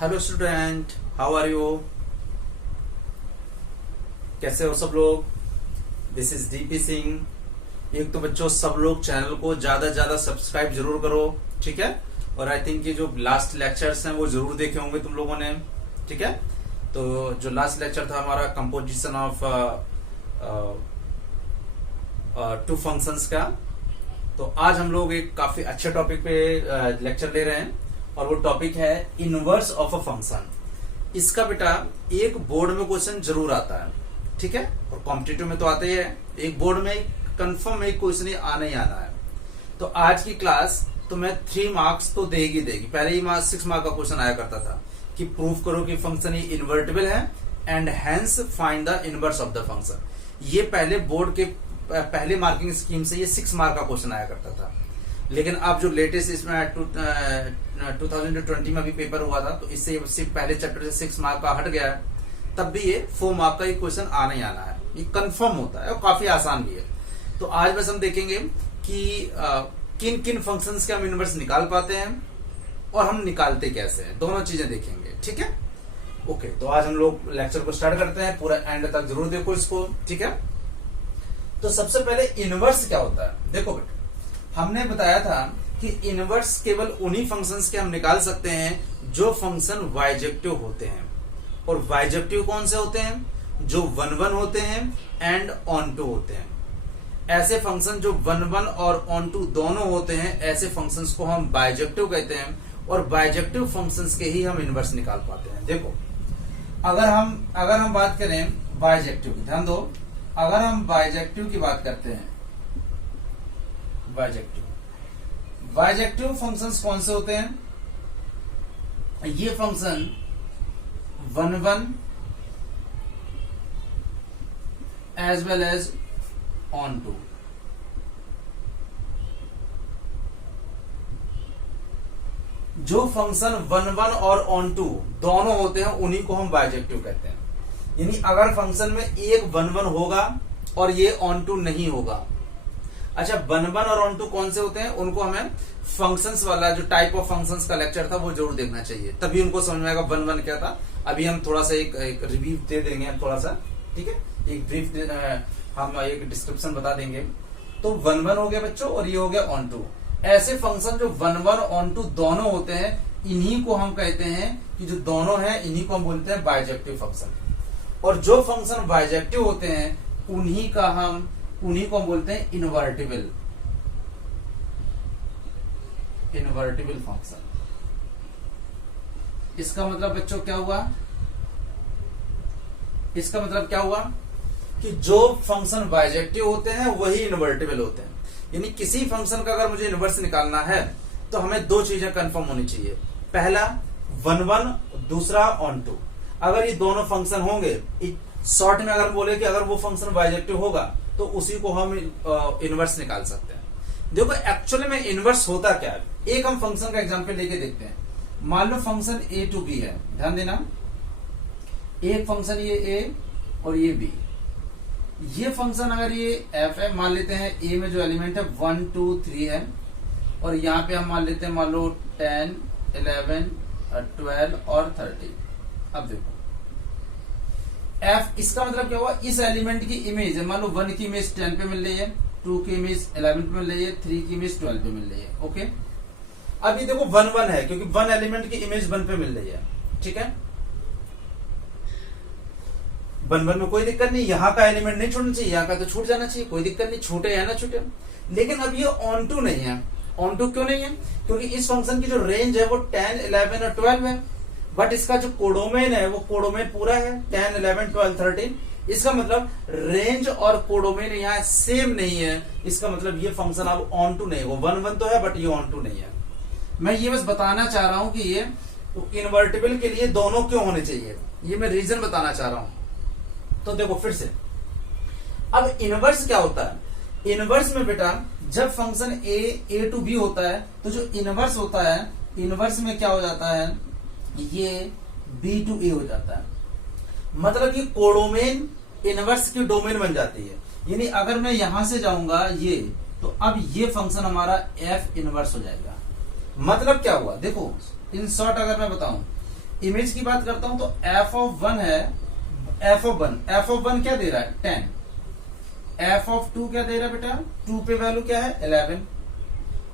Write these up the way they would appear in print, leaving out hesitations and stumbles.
Hello student, how are you? कैसे हो सब लोग? This is DP Singh. एक तो बच्चों सब लोग चैनल को ज्यादा ज्यादा सब्सक्राइब जरूर करो, ठीक है। और आई थिंक ये जो लास्ट लेक्चर्स हैं वो जरूर देखे होंगे तुम लोगों ने, ठीक है। तो जो लास्ट लेक्चर था हमारा कंपोजिशन ऑफ टू फंक्शंस का, तो आज हम लोग एक काफी अच्छे टॉपिक पे लेक्चर ले रहे हैं और वो टॉपिक है इनवर्स ऑफ अ फंक्शन। इसका बेटा एक बोर्ड में क्वेश्चन जरूर आता है, ठीक है, और कॉम्पिटिटिव में तो आते ही है। एक बोर्ड में कंफर्म एक क्वेश्चन आना ही आना है। तो आज की क्लास तो मैं 3 मार्क्स तो देगी। पहले ही 6 मार्क का क्वेश्चन आया करता था कि प्रूफ करो कि फंक्शन ये इन्वर्टिबल है and hence find the inverse of the function. ये पहले बोर्ड के पहले मार्किंग स्कीम से ये 6 मार्क का क्वेश्चन आया करता था। लेकिन अब जो लेटेस्ट इसमें 2020 में भी पेपर हुआ था, तो इससे सिर्फ पहले चैप्टर से 6 मार्क का हट गया है। तब भी ये 4 मार्क का ये क्वेश्चन आना ही आना है, ये कंफर्म होता है और काफी आसान भी है। तो आज बस हम देखेंगे कि किन किन फंक्शंस के हम इनवर्स निकाल पाते हैं और हम निकालते कैसे हैं, दोनों चीजें देखेंगे, ठीक है। ओके, तो आज हम लोग लेक्चर को स्टार्ट करते हैं। पूरा एंड तक जरूर देखो इसको, ठीक है। तो सबसे पहले इनवर्स क्या होता है, देखो बेटा, हमने बताया था कि इनवर्स केवल उन्हीं फंक्शंस के हम निकाल सकते हैं जो फंक्शन बाइजेक्टिव होते हैं। और बाइजेक्टिव कौन से होते हैं? जो 1 1 होते हैं एंड ऑन टू होते हैं। ऐसे फंक्शन जो 1 1 और ऑन टू दोनों होते हैं, ऐसे फंक्शंस को हम बाइजेक्टिव कहते हैं। और बाइजेक्टिव फंक्शंस के ही हम इनवर्स निकाल पाते हैं। देखो, अगर हम बात करें बाइजेक्टिव की, ध्यान दो, अगर हम बाइजेक्टिव की बात करते हैं, बाइजेक्टिव फंक्शंस कौन से होते हैं? ये function 1 1 as well as onto. जो फंक्शन 1 1 और ऑन टू दोनों होते हैं उन्हीं को हम बाइजेक्टिव कहते हैं। यानी अगर फंक्शन में एक 1 1 होगा और ये ऑन टू नहीं होगा। अच्छा, 1 1 और ऑन टू कौन से होते हैं? उनको हमें फंक्शंस वाला जो टाइप ऑफ फंक्शंस का लेक्चर था वो जरूर देखना चाहिए, तभी उनको समझ में आएगा 1 1 क्या था। अभी हम थोड़ा सा एक रिव्यू दे देंगे, थोड़ा सा, ठीक है, एक ब्रीफ हम एक डिस्क्रिप्शन बता देंगे। तो 1 1 हो गया बच्चों और ये हो गया ऑन टू। ऐसे फंक्शन जो 1 1 ऑन टू दोनों होते हैं, इन्हीं को हम कहते हैं कि जो दोनों हैं इन्हीं को हम बोलते हैं बाइजेक्टिव फंक्शन। और जो फंक्शन बाइजेक्टिव होते हैं उन्हीं को हम बोलते हैं इनवर्टिबल फंक्शन। इसका मतलब बच्चों क्या हुआ? इसका मतलब क्या हुआ कि जो फंक्शन बाइजेक्टिव होते हैं वही इनवर्टिबल होते हैं। यानी किसी फंक्शन का अगर मुझे इनवर्स निकालना है तो हमें 2 चीजें कंफर्म होनी चाहिए। पहला 1 1, दूसरा ऑन टू। अगर ये दोनों फंक्शन होंगे, शॉर्ट में अगर बोले कि अगर वो फंक्शन बाइजेक्टिव होगा तो उसी को हम इनवर्स निकाल सकते हैं। देखो, एक्चुअली में इनवर्स होता क्या है, एक हम फंक्शन का एग्जांपल लेके देखते हैं। मान लो फंक्शन a टू b है, ध्यान देना, एक फंक्शन ये a और ये b। ये फंक्शन अगर ये f है, मान लेते हैं a में जो एलिमेंट है 1 2 3 है, और यहाँ पे हम मान लेते हैं, मान लो 10 11 12 और 30। अब देखो f, इसका मतलब क्या हुआ? इस एलिमेंट की इमेज है, मान लो 1 की इमेज 10 पे मिल रही है, 2 की इमेज 11 पे मिल रही है, 3 की इमेज 12 पे मिल रही है। ओके, अब ये देखो 1 1 है क्योंकि 1 एलिमेंट की इमेज 1 पे मिल रही है, ठीक है। 1 1 में कोई दिक्कत नहीं, यहाँ का एलिमेंट नहीं छूटना चाहिए, यहाँ का तो छूट जाना चाहिए, कोई दिक्कत नहीं, छूटे या ना छूटे। लेकिन अब ये ऑन टू नहीं है। ऑन टू क्यों नहीं है? क्योंकि इस फंक्शन की जो रेंज है वो 10 11 और 12 है, बट इसका जो कोडोमेन है वो कोडोमेन पूरा है 10 11 12 13। इसका मतलब रेंज और कोडोमेन यहाँ सेम नहीं है। इसका मतलब ये फंक्शन अब ऑन टू नहीं है। वो 1 1 तो है बट ये ऑन टू नहीं है। मैं ये बस बताना चाह रहा हूं कि ये इनवर्टिबल के लिए दोनों क्यों होने चाहिए, ये मैं रीजन बताना चाह रहा हूं। तो देखो फिर से, अब इनवर्स क्या होता है? इनवर्स में बेटा जब फंक्शन a टू b होता है तो जो इनवर्स होता है, इनवर्स में क्या हो जाता है? ये b टू a हो जाता है। मतलब कि कोडोमेन इनवर्स की डोमेन बन जाती है। यानी अगर मैं यहां से जाऊंगा ये, तो अब ये फंक्शन हमारा f इनवर्स हो जाएगा। मतलब क्या हुआ? देखो इन शॉर्ट अगर मैं बताऊं, इमेज की बात करता हूं तो एफ ऑफ वन है, एफ ऑफ वन क्या दे रहा है 10, एफ ऑफ टू क्या दे रहा है बेटा 2 पे वैल्यू क्या है 11,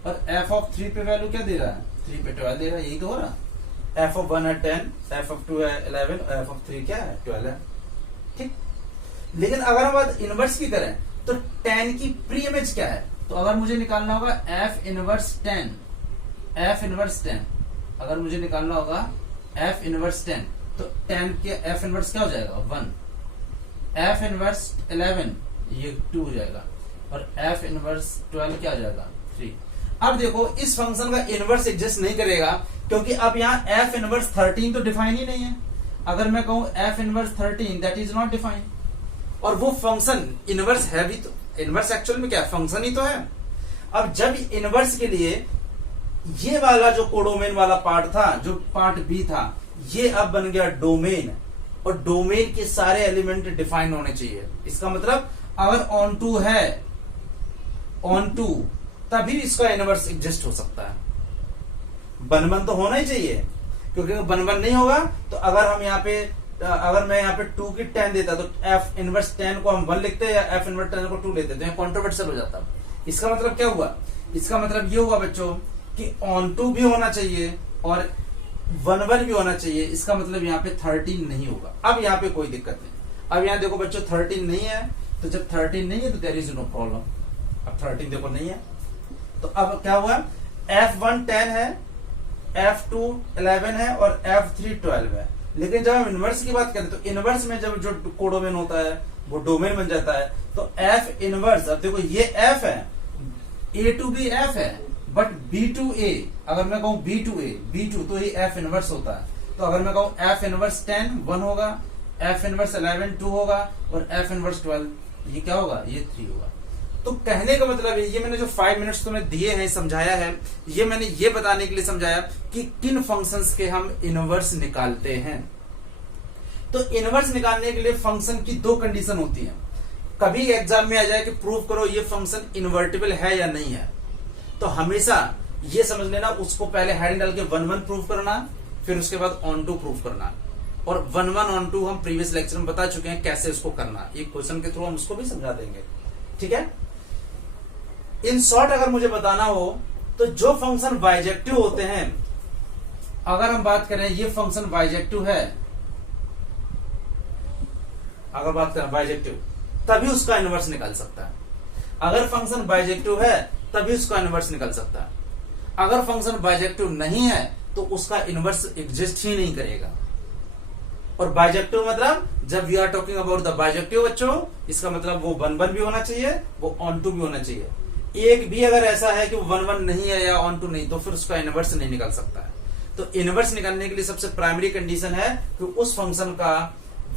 और एफ ऑफ 3 पे वैल्यू क्या दे रहा है 3 पे 12 दे रहा है, यही तो हो रहा। एफ ऑफ 1 है 10, एफ ऑफ 2 है 11 और एफ ऑफ 3 क्या है 12 है, ठीक। लेकिन अगर हम बात इनवर्स की करें तो 10 की प्री इमेज क्या है, तो अगर मुझे निकालना होगा एफ इनवर्स 10, एफ इनवर्स 10 अगर मुझे निकालना होगा एफ इनवर्स 10 तो 10 के एफ इनवर्स क्या हो जाएगा 1, एफ इनवर्स 11 ये 2 हो जाएगा, और एफ इनवर्स 12 क्या हो जाएगा 3। अब देखो इस फंक्शन का इनवर्स एग्जिस्ट नहीं करेगा क्योंकि अब यहाँ एफ इनवर्स 13 तो डिफाइन ही नहीं है। अगर मैं कहूं F inverse 13 that is not define, और वो फंक्शन इनवर्स है भी, तो इनवर्स एक्चुअल में क्या फंक्शन ही तो है। अब जब इनवर्स के लिए ये वाला जो कोडोमेन वाला पार्ट था, जो पार्ट बी था, ये अब बन गया डोमेन, और डोमेन के सारे एलिमेंट डिफाइन होने चाहिए। इसका मतलब अगर ऑन टू है, ऑन टू तभी इसका इनवर्स एग्जिस्ट हो सकता है। बन तो होना ही चाहिए, क्योंकि बन नहीं होगा तो अगर हम यहाँ पे, अगर मैं यहाँ पे 2 की 10 देता तो एफ इनवर्स 10 को हम 1 लिखते हैं या एफ इनवर्स 10 को 2 लेते, तो यहाँ कॉन्ट्रोवर्शियल हो जाता। इसका मतलब क्या हुआ, इसका मतलब ये हुआ बच्चों कि ऑन टू भी होना चाहिए और 1 भी होना चाहिए। इसका मतलब यहाँ पे 13 नहीं होगा। अब यहाँ पे कोई दिक्कत नहीं। अब यहाँ देखो बच्चों 13 नहीं है, तो जब 13 नहीं है तो देयर इज नो प्रॉब्लम। अब 13 देखो नहीं है, तो अब क्या हुआ, F1 10 है, F2 11 है और F3 12 है। लेकिन जब हम इनवर्स की बात करें तो इनवर्स में जब जो कोडोमेन होता है वो डोमेन बन जाता है। तो F इनवर्स, अब देखो ये F है, A टू B F है, बट B टू A, अगर मैं कहूं B टू A B2 तो ये F इनवर्स होता है। तो अगर मैं कहूं F इनवर्स 10 1 होगा, F इनवर्स 11 2 होगा, और F इनवर्स 12 ये क्या होगा, ये 3 होगा। तो कहने का मतलब ये मैंने जो 5 मिनट्स तुम्हें दिए हैं, समझाया है, ये मैंने ये बताने के लिए समझाया कि किन फंक्शंस के हम इनवर्स निकालते हैं। तो इनवर्स निकालने के लिए फंक्शन की 2 कंडीशन होती हैं। कभी एग्जाम में आ जाए कि प्रूव करो ये फंक्शन इन्वर्टिबल है या नहीं है, तो हमेशा ये समझ लेना उसको पहले हेडिंग डाल के 1 1 प्रूव करना, फिर उसके बाद ऑन टू प्रूव करना। और 1 1 ऑन टू हम प्रीवियस लेक्चर में बता चुके हैं कैसे उसको करना, एक क्वेश्चन के थ्रू हम उसको भी समझा देंगे, ठीक है। इन शॉर्ट अगर मुझे बताना हो तो जो फंक्शन बाइजेक्टिव होते हैं, अगर हम बात करें ये फंक्शन बाइजेक्टिव है, अगर बात करें बाइजेक्टिव, तभी उसका इनवर्स निकाल सकता है। अगर फंक्शन बाइजेक्टिव है तभी उसका इनवर्स निकल सकता है। अगर फंक्शन बाइजेक्टिव नहीं है तो उसका इनवर्स एग्जिस्ट ही नहीं करेगा। और बाइजेक्टिव मतलब जब we are talking about the bijective बच्चों, इसका मतलब वो 1 1 भी होना चाहिए, वो ऑन टू भी होना चाहिए। एक भी अगर ऐसा है कि वो 1 1 नहीं है या ऑन टू नहीं, तो फिर उसका इनवर्स नहीं निकल सकता है। तो इनवर्स निकालने के लिए सबसे प्राइमरी कंडीशन है कि उस फंक्शन का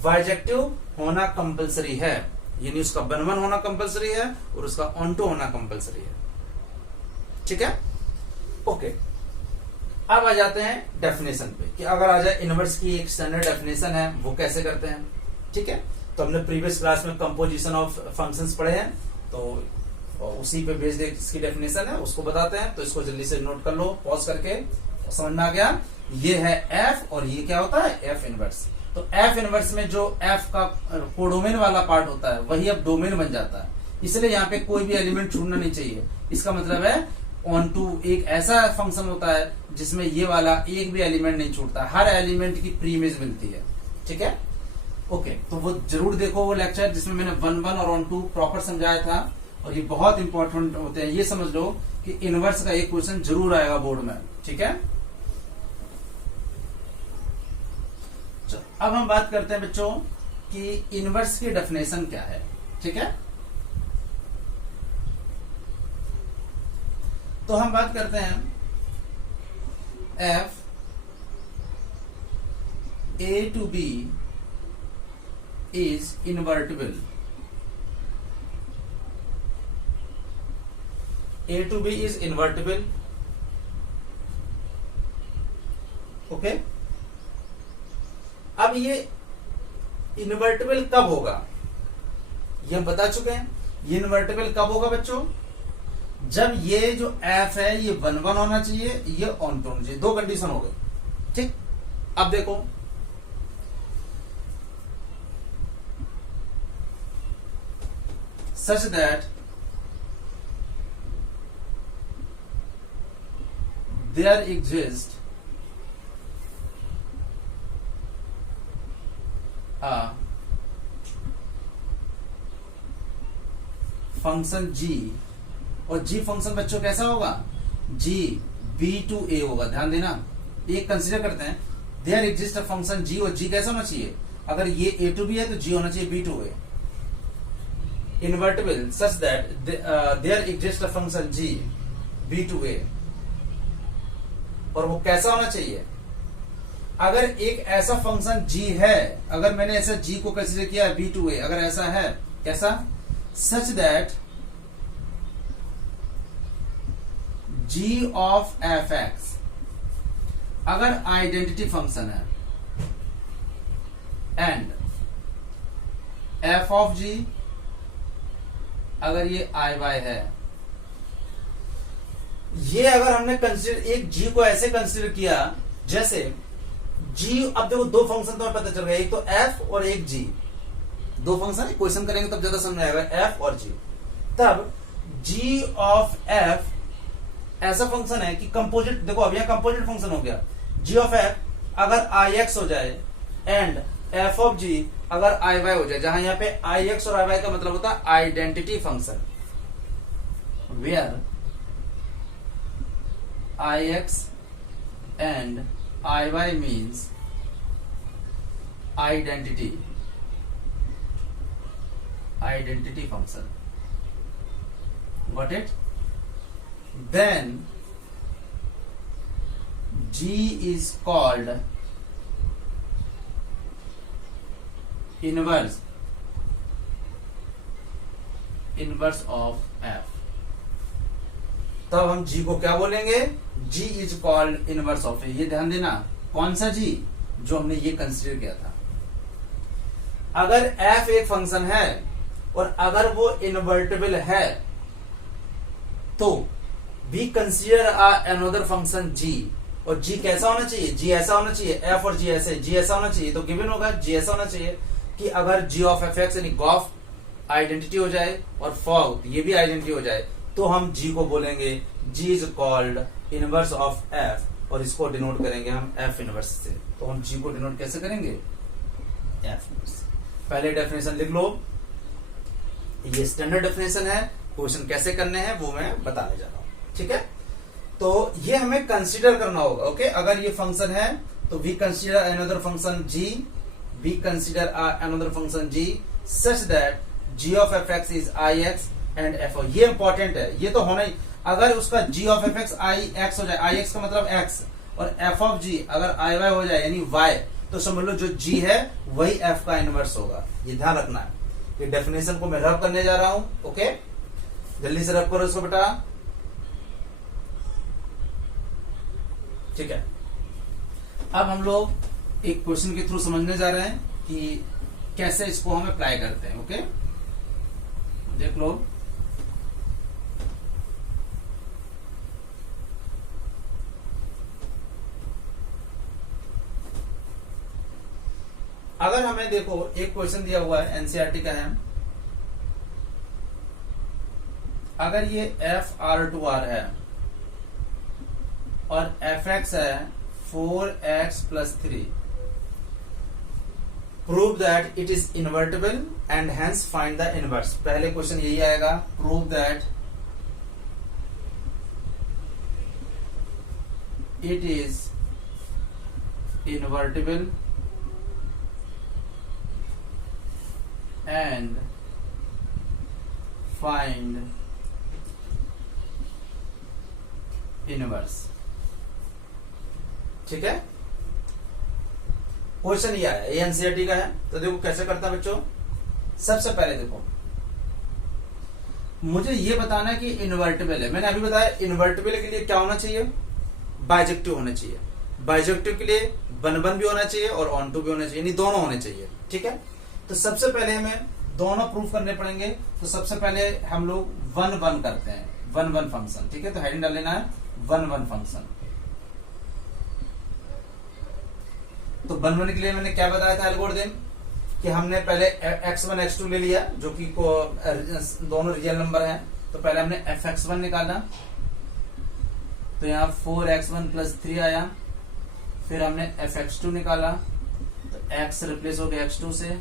बाइजेक्टिव होना कंपलसरी है, यानी उसका 1 1 होना कंपलसरी है और उसका ऑन टू होना कंपलसरी है, ठीक है। ओके, अब आ जाते हैं डेफिनेशन पे कि अगर आ जाए इनवर्स की एक स्टैंडर्ड डेफिनेशन है, वो कैसे करते हैं, ठीक है। तो हमने प्रीवियस क्लास में कंपोजिशन ऑफ फंक्शंस पढ़े हैं, तो उसी पे बेस्ड इसकी डेफिनेशन है, उसको बताते हैं। तो इसको जल्दी से नोट कर लो पॉज करके, समझ में आ गया। ये है एफ और ये क्या होता है एफ इनवर्स। तो एफ इनवर्स में जो एफ का कोडोमेन वाला पार्ट होता है वही अब डोमेन बन जाता है, इसलिए यहाँ पे कोई भी एलिमेंट छूटना नहीं चाहिए। इसका मतलब है ऑन टू एक ऐसा फंक्शन होता है जिसमें ये वाला एक भी एलिमेंट नहीं छूटता, हर एलिमेंट की प्री इमेज मिलती है, ठीक है। ओके, तो वो जरूर देखो वो लेक्चर जिसमें मैंने 1 1 और ऑन टू प्रॉपर समझाया था, और ये बहुत इंपॉर्टेंट होते हैं। ये समझ लो कि इनवर्स का एक क्वेश्चन जरूर आएगा बोर्ड में, ठीक है। अब हम बात करते हैं बच्चों कि इनवर्स की डेफिनेशन क्या है, ठीक है। तो हम बात करते हैं F A to B is invertible, A to B is invertible, okay. अब ये इनवर्टिबल कब होगा ये हम बता चुके हैं। ये इनवर्टिबल कब होगा बच्चों, जब ये जो F है ये 1 1 होना चाहिए, ये ऑन टू होना चाहिए। 2 कंडीशन हो गई, ठीक। अब देखो such that there exists a function g, और g फंक्शन बच्चों कैसा होगा, g b to a होगा। ध्यान देना, एक कंसीडर करते हैं, there exist a function g, और g कैसा होना चाहिए, अगर ये a to b है तो g होना चाहिए b to a। Invertible such that there exist a function g b to a, और वो कैसा होना चाहिए, अगर एक ऐसा फंक्शन g है, अगर मैंने ऐसा g को कंसीडर किया b to a, अगर ऐसा है, कैसा, such that g of fx अगर आइडेंटिटी फंक्शन है एंड f of g अगर ये i y है, ये अगर हमने कंसीडर एक g को ऐसे कंसीडर किया जैसे g, अब देखो दो फंक्शन तो पता चल गया, एक तो f और एक g, दो फंक्शन क्वेश्चन करेंगे तब ज्यादा समझ आएगा, f और g। तब g ऑफ f ऐसा फंक्शन है कि कंपोजिट, देखो अब यहां कंपोजिट फंक्शन हो गया, g ऑफ f अगर ix हो जाए एंड f ऑफ g अगर iy हो जाए, जहां यहां पे ix और iy का मतलब होता है identity function, where ix and iy means identity function, got it? Then g is called inverse of f। तब हम g को क्या बोलेंगे, g is called inverse of a। ये ध्यान देना, कौन सा g, जो हमने ये कंसीडर किया था। अगर f एक फंक्शन है और अगर वो इनवर्टिबल है तो B consider another function g, और g कैसा होना चाहिए, g ऐसा होना चाहिए, f और g ऐसे, g ऐसा होना चाहिए, तो गिवन होगा g ऐसा होना चाहिए कि अगर g ऑफ एफ एक्स यानी गॉफ आइडेंटिटी हो जाए और फॉग ये भी आइडेंटिटी हो जाए, तो हम g को बोलेंगे g is called inverse of f, और इसको डिनोट करेंगे हम f इनवर्स से। तो हम g को डिनोट कैसे करेंगे, f इनवर्स। पहले डेफिनेशन लिख लो, ये स्टैंडर्ड डेफिनेशन है, क्वेश्चन कैसे करने हैं वो मैं बताने जा रहा हूं, ठीक है। तो ये हमें कंसीडर करना होगा, ओके। अगर ये फंक्शन है तो we consider another function g, we consider another function g such that g of f x is I x and f. ये इंपॉर्टेंट है, ये तो होना ही, अगर उसका g of f x I x हो जाए, आई एक्स का मतलब x, और f ऑफ g अगर आई वाई हो जाए यानी y, तो समझ लो जो g है वही f का इनवर्स होगा। ये ध्यान रखना है। ये डेफिनेशन को मैं रब करने जा रहा हूं, ओके, जल्दी से रब करो इसको बेटा, ठीक है। अब हम लोग एक क्वेश्चन के थ्रू समझने जा रहे हैं कि कैसे इसको हम अप्लाई करते हैं, ओके। देख लो, अगर हमें देखो एक क्वेश्चन दिया हुआ है एनसीईआरटी का है, अगर ये एफ आर टू आर है और एफ एक्स है 4x + 3, prove that it is invertible and hence find the inverse. पहले क्वेश्चन यही आएगा, prove that it is invertible and find inverse, ठीक है। क्वेश्चन ये है, एनसीईआरटी का है, तो देखो कैसे करता है बच्चों। सबसे पहले देखो, मुझे ये बताना है कि इनवर्टिबल है। मैंने अभी बताया इनवर्टिबल के लिए क्या होना चाहिए, बाइजेक्टिव होना चाहिए। बाइजेक्टिव के लिए 1 भी होना चाहिए और ऑन टू भी होना चाहिए, यानी दोनों होने चाहिए, ठीक है। तो सबसे पहले हमें दोनों प्रूफ करने पड़ेंगे। तो सबसे पहले हम लोग 1-1 करते हैं, 1-1 फंक्शन, ठीक है। तो हेडिंग डाल लेना है 1-1 फंक्शन। तो 1 1 के लिए मैंने क्या बताया था एल्गोरिथम, कि हमने पहले x1 x2 ले लिया जो कि दोनों रियल नंबर हैं। तो पहले हमने fx1 निकाला, तो यहाँ 4x1 + 3 आया। फिर हमने fx2 निकाला, तो x रिप्लेस हो गया x2 से।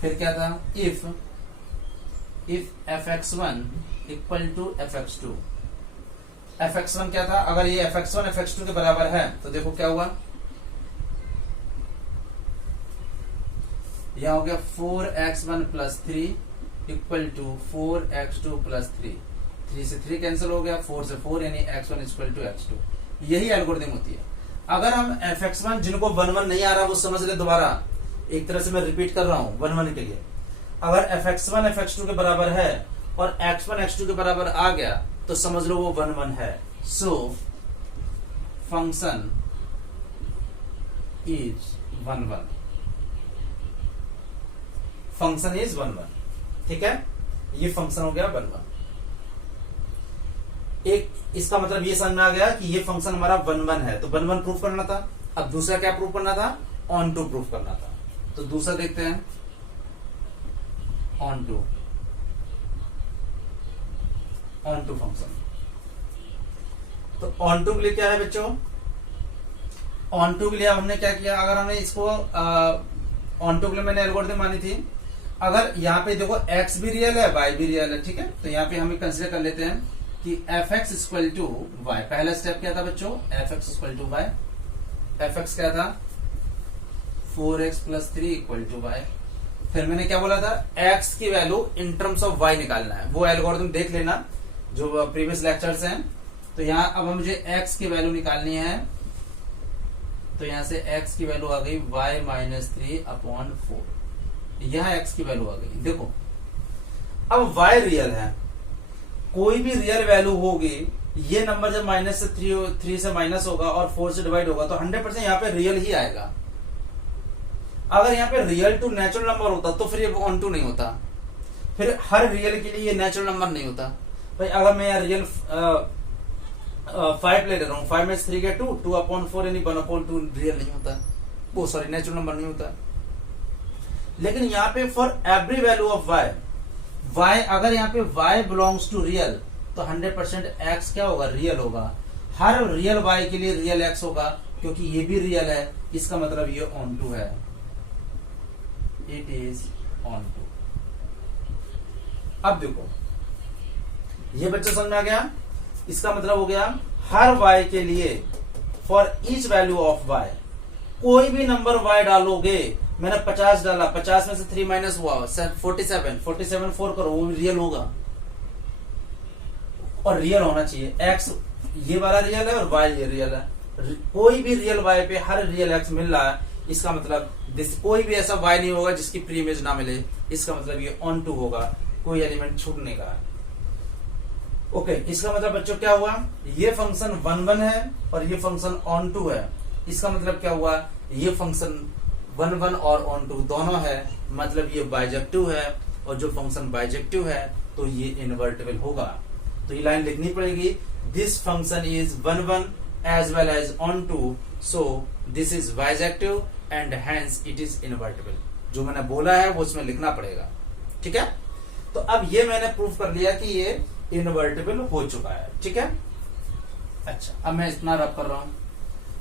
फिर क्या था, if fx1 = fx2। fx1 क्या था, अगर ये fx1 fx2 के बराबर है तो देखो क्या हुआ, यहां हो गया 4x1 + 3 = 4x2 + 3। 3 से 3 कैंसिल हो गया, 4 से 4, यानी x1 = x2। यही एल्गोरिथम होती है। अगर हम fx1, जिनको 1 1 नहीं आ रहा वो समझ ले, दोबारा एक तरह से मैं रिपीट कर रहा हूं 1 1 के लिए। अगर fx1 fx2 के बराबर है और x1 x2 के बराबर आ गया तो समझ लो वो 1 1 है। So function is 1 1। Function is 1 1, ठीक है। ये फंक्शन हो गया 1 1। एक इसका मतलब ये समझ में आ गया कि ये फंक्शन हमारा 1 1 है, तो 1 1 प्रूफ करना था। अब दूसरा क्या प्रूफ करना था, ऑन टू प्रूफ करना था। तो दूसरा देखते हैं, ऑन टू फंक्शन। तो ऑन टू के लिए क्या है बच्चों, ऑन टू के लिए हमने क्या किया, अगर हमने इसको ऑन टू के लिए मैंने एल्गोरिथम मानी थी, अगर यहाँ पे देखो x भी रियल है y भी रियल है, ठीक है। तो यहाँ पे हम कंसिडर कर लेते हैं कि fx = y। पहला स्टेप क्या था बच्चों, fx = y। fx क्या था, 4x + 3 = y। फिर मैंने क्या बोला था, x की value in terms of y निकालना है। वो एल्गोरिथम देख लेना जो प्रीवियस लेक्चर्स हैं। तो यहाँ अब मुझे x की वैल्यू निकालनी है, तो यहां से x की वैल्यू आ गई y - 3/4। यह x की वैल्यू आ गई। देखो अब y रियल है, कोई भी रियल वैल्यू होगी, ये नंबर जब -3 से माइनस होगा और 4 से डिवाइड होगा तो 100% यहाँ पे रियल ही आएगा। अगर यहाँ पे रियल टू नेचुरल नंबर होता तो फिर ये ऑन टू नहीं होता, फिर हर रियल के लिए ये नेचुरल नंबर नहीं होता। भाई अगर मैं यहाँ रियल 5 ले रहा हूँ, 5 में 3 गया 2, 2/4 यानी 1/2 रियल नहीं होता, वो सॉरी नेचुरल नंबर नहीं होता। लेकिन यहाँ पे for every value of y अगर यहाँ पे y बिलोंग्स टू रियल तो 100% x क्या होगा, रियल होगा। हर रियल y के लिए रियल x होगा, क्योंकि ये भी रियल है, इसका मतलब ये ऑन टू है, इट इज ऑन टू। अब देखो ये बच्चा समझ में आ गया, इसका मतलब हो गया हर y के लिए for each value of y कोई भी नंबर y डालोगे, मैंने 50 डाला, 50 में से 3 माइनस हुआ 47 4 करो, वो रियल होगा और रियल होना चाहिए। x ये वाला रियल है और y ये रियल है। कोई भी रियल y पे हर रियल x मिल रहा है, इसका मतलब कोई भी ऐसा y नहीं होगा जिसकी प्री इमेज ना मिले, इसका मतलब ये ऑन टू होगा, कोई एलिमेंट छूटने का। ओके, इसका मतलब बच्चों क्या हुआ, ये फंक्शन 1 1 है और ये फंक्शन ऑन टू है। इसका मतलब क्या हुआ, ये फंक्शन 1 1 और ऑन टू दोनों है, मतलब ये बाइजेक्टिव है, और जो फंक्शन बाइजेक्टिव है तो ये इनवर्टिबल होगा। तो ये लाइन लिखनी पड़ेगी, this function is 1 1 as well as onto, so this is bijective and hence it is invertible. जो मैंने बोला है वो उसमें लिखना पड़ेगा, ठीक है। तो अब ये मैंने प्रूफ कर लिया कि ये इनवर्टिबल हो चुका है, ठीक है। अच्छा, अब मैं इतना रब कर रहा हूं,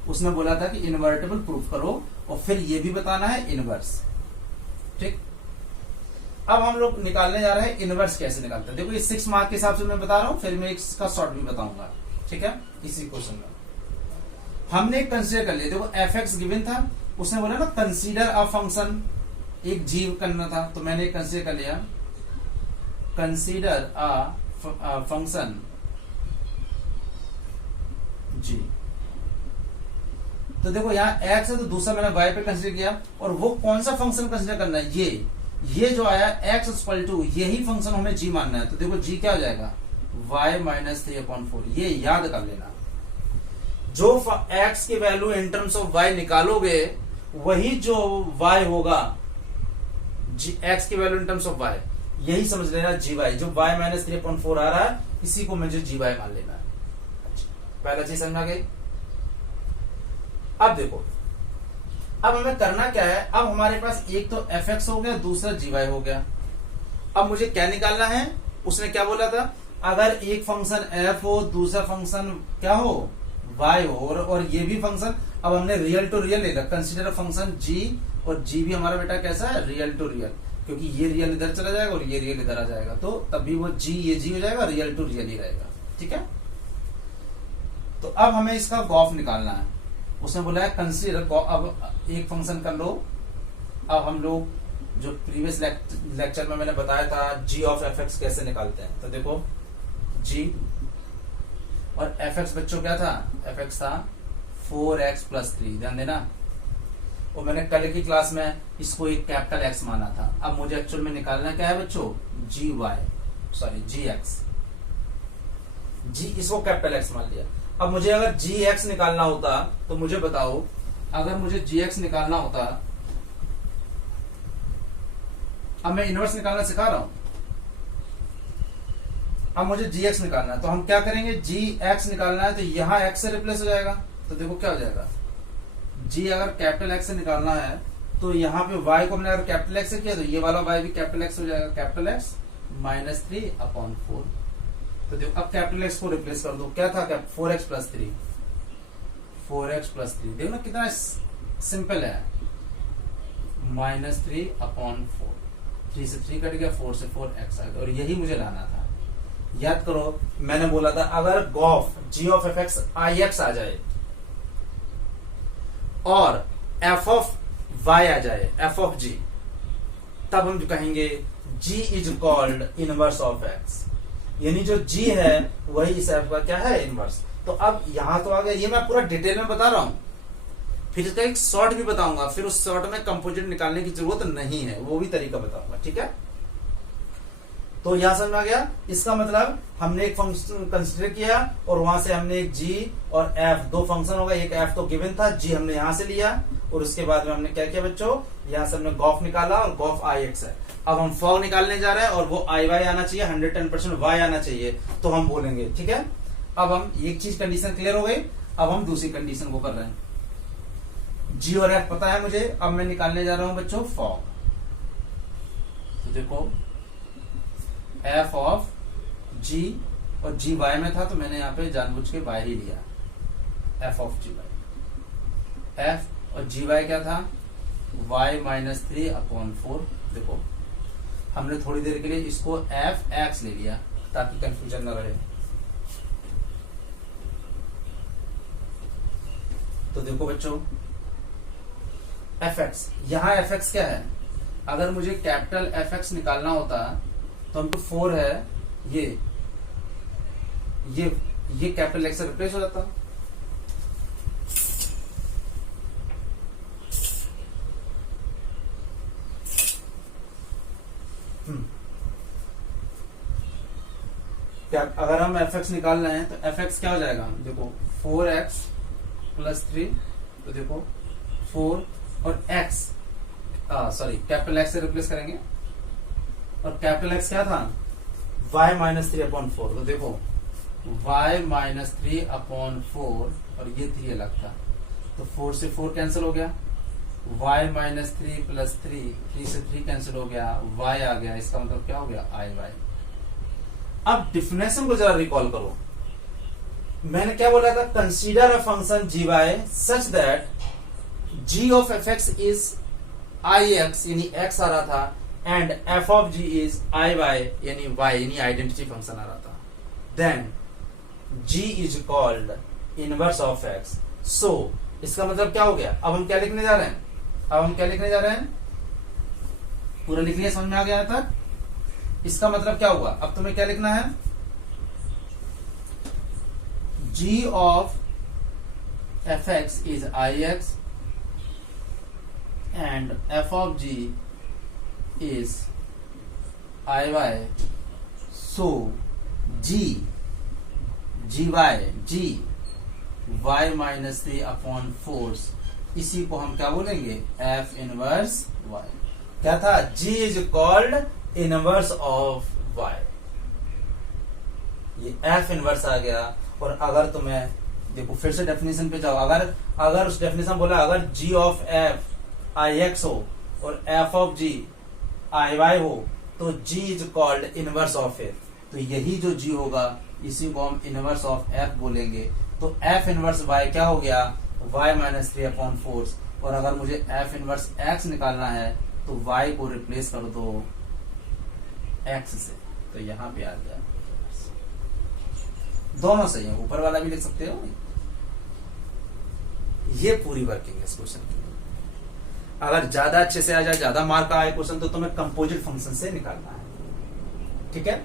उसने बोला था कि इनवर्टिबल प्रूफ करो और फिर ये भी बताना है इनवर्स, ठीक। अब हम लोग निकालने जा रहे हैं इनवर्स कैसे निकालते हैं। देखो ये 6 मार्क के हिसाब से मैं बता रहा हूं, फिर मैं इसका शॉर्ट भी बताऊंगा, ठीक है। इसी क्वेश्चन में हमने कंसीडर कर लिया, देखो fx गिवन था, उसने बोला ना कंसीडर अ फंक्शन, एक जीव करना था, तो मैंने कंसीडर कर लिया कंसीडर अ फंक्शन जी। तो देखो यहाँ x है तो दूसरा मैंने y पे कंसीडर किया, और वो कौन सा फंक्शन कंसीडर करना है, ये जो आया x = यही फंक्शन हमें g मानना है। तो देखो g क्या हो जाएगा, y - 3/4। ये याद कर लेना, जो x की value in terms of y निकालोगे वही जो y होगा, x की value in terms of y, यही समझ लेना gy। जो y - 3/4 आ रहा है इसी को मुझे gy मान लेना है। पहला चीज समझ आ गई। अब देखो अब हमें करना क्या है, अब हमारे पास एक तो एफ एक्स हो गया, दूसरा जी वाई हो गया। अब मुझे क्या निकालना है, उसने क्या बोला था, अगर एक फंक्शन एफ हो, दूसरा फंक्शन क्या हो, वाई हो, और ये भी फंक्शन, अब हमने रियल टू रियल ले लिया, कंसीडर फंक्शन जी, और जी भी हमारा बेटा कैसा है, रियल टू रियल, क्योंकि ये रियल इधर चला जाएगा और ये रियल इधर आ जाएगा, तो तभी वो जी ये जी हो जाएगा, रियल टू रियल ही रहेगा। ठीक है, तो अब हमें इसका गॉफ निकालना है। उसने बोला है कंसीडर, अब एक फंक्शन कर लो। अब हम लोग जो प्रीवियस लेक्चर में मैंने बताया था जी ऑफ एफ एक्स कैसे निकालते हैं, तो देखो जी और एफ एक्स बच्चों क्या था, एफ एक्स था 4x + 3, ध्यान देना। और मैंने कल की क्लास में इसको एक कैपिटल एक्स माना था। अब मुझे एक्चुअल में निकालना क्या है बच्चों, जी वाई, सॉरी जी एक्स, जी इसको कैपिटल एक्स मान लिया। अब मुझे अगर जी एक्स निकालना होता, तो मुझे बताओ, अगर मुझे जी एक्स निकालना होता, अब मैं इनवर्स निकालना सिखा रहा हूं, अब मुझे जी एक्स निकालना है, तो हम क्या करेंगे, जी एक्स निकालना है तो यहां एक्स से रिप्लेस हो जाएगा, तो देखो क्या हो जाएगा, जी अगर कैपिटल एक्स से निकालना है तो यहाँ पे वाई को हमने अगर कैपिटल एक्स से किया तो ये वाला वाई भी कैपिटल एक्स हो जाएगा, कैपिटल एक्स -3/4। तो देखो अब कैपिटल एक्स को रिप्लेस कर दो, क्या था 4x + 3, 4x + 3, देखो ना कितना सिंपल है, -3/4, 3 से 3 कट गया, 4 से 4x आ गया, और यही मुझे लाना था। याद करो मैंने बोला था अगर g of g of f x I x आ जाए और एफ ऑफ वाई आ जाए, एफ ऑफ जी, तब हम कहेंगे g is called inverse of x, यानी जो जी है वही इस एफ का क्या है, इनवर्स। तो अब यहां तो आ गया, ये मैं पूरा डिटेल में बता रहा हूं, फिर इसका एक शॉर्ट भी बताऊंगा, फिर उस शॉर्ट में कंपोजिट निकालने की जरूरत नहीं है, वो भी तरीका बताऊंगा। ठीक है, तो यहां समझ में आ गया। इसका मतलब हमने एक फंक्शन कंसीडर किया और वहां से हमने एक जी और एफ, दो फंक्शन होगा, एक एफ तो गिवन था, जी हमने यहां से लिया, और उसके बाद में हमने क्या किया बच्चों, यहां से हमने गॉफ निकाला, और गॉफ आई एक्स है। अब हम फॉग निकालने जा रहे हैं और वो आई वाई आना चाहिए, 110% वाई आना चाहिए, तो हम बोलेंगे ठीक है। अब हम एक चीज कंडीशन क्लियर हो गई, अब हम दूसरी कंडीशन को कर रहे हैं। जी और एफ पता है मुझे, अब मैं निकालने जा रहा हूं बच्चों फॉग। तो देखो एफ ऑफ जी, और जी वाई में था तो मैंने यहाँ पे जानबूझ के वाई ही लिया, f of g y, f और जी वाई क्या था, y -3/4। देखो हमने थोड़ी देर के लिए इसको एफ एक्स ले लिया ताकि कंफ्यूजन न रहे। तो देखो बच्चों एफ एक्स, यहां एफ एक्स क्या है, अगर मुझे कैपिटल एफ एक्स निकालना होता तो हमको 4 है, ये कैपिटल एक्स से रिप्लेस हो जाता। क्या अगर हम एफ एक्स निकाल रहे हैं तो एफ एक्स क्या हो जाएगा, देखो 4x + 3, तो देखो 4 और x, सॉरी कैपिटल एक्स से रिप्लेस करेंगे, और कैपिटल एक्स क्या था, y -3/4, तो देखो y -3/4, और ये 3 अलग था, तो 4 से 4 कैंसिल हो गया, y -3 + 3 से 3 कैंसिल हो गया, y आ गया, इसका मतलब क्या हो गया, आई वाई। अब डिफिनेशन को जरा रिकॉल करो, मैंने क्या बोला था, consider a function g y such that g of f x is I x, यानी एक्स आ रहा था, and f of g is I y, यानी वाई, यानी आइडेंटिटी फंक्शन आ रहा था, then g is called inverse of x. So इसका मतलब क्या हो गया, अब हम क्या लिखने जा रहे हैं, पूरा लिख लिया, समझ में आ गया था। इसका मतलब क्या हुआ, अब तुम्हें क्या लिखना है, g of f x is I x and f of g is I y, so g y -3/4, इसी को हम क्या बोलेंगे, एफ इनवर्स वाई। क्या था, g is called inverse of y, ये एफ इनवर्स आ गया। और अगर तुम्हें देखो फिर से डेफिनेशन पे जाओ, अगर उस डेफिनेशन बोला, अगर g of f I x हो और f of g I y हो तो g is called inverse of f. तो यही जो जी होगा इसी को हम इनवर्स ऑफ एफ बोलेंगे। तो एफ इनवर्स वाई क्या हो गया, y माइनस 3/4। और अगर मुझे एफ इनवर्स एक्स निकालना है तो y को रिप्लेस कर दो x से, तो यहां पे आ गया। दोनों सही है, ऊपर वाला भी लिख सकते हो। ये पूरी वर्किंग है इस क्वेश्चन की। अगर ज्यादा अच्छे से आ जाए, ज्यादा मार्क आए क्वेश्चन, तो तुम्हें कंपोजिट फंक्शन से निकालना है, ठीक है।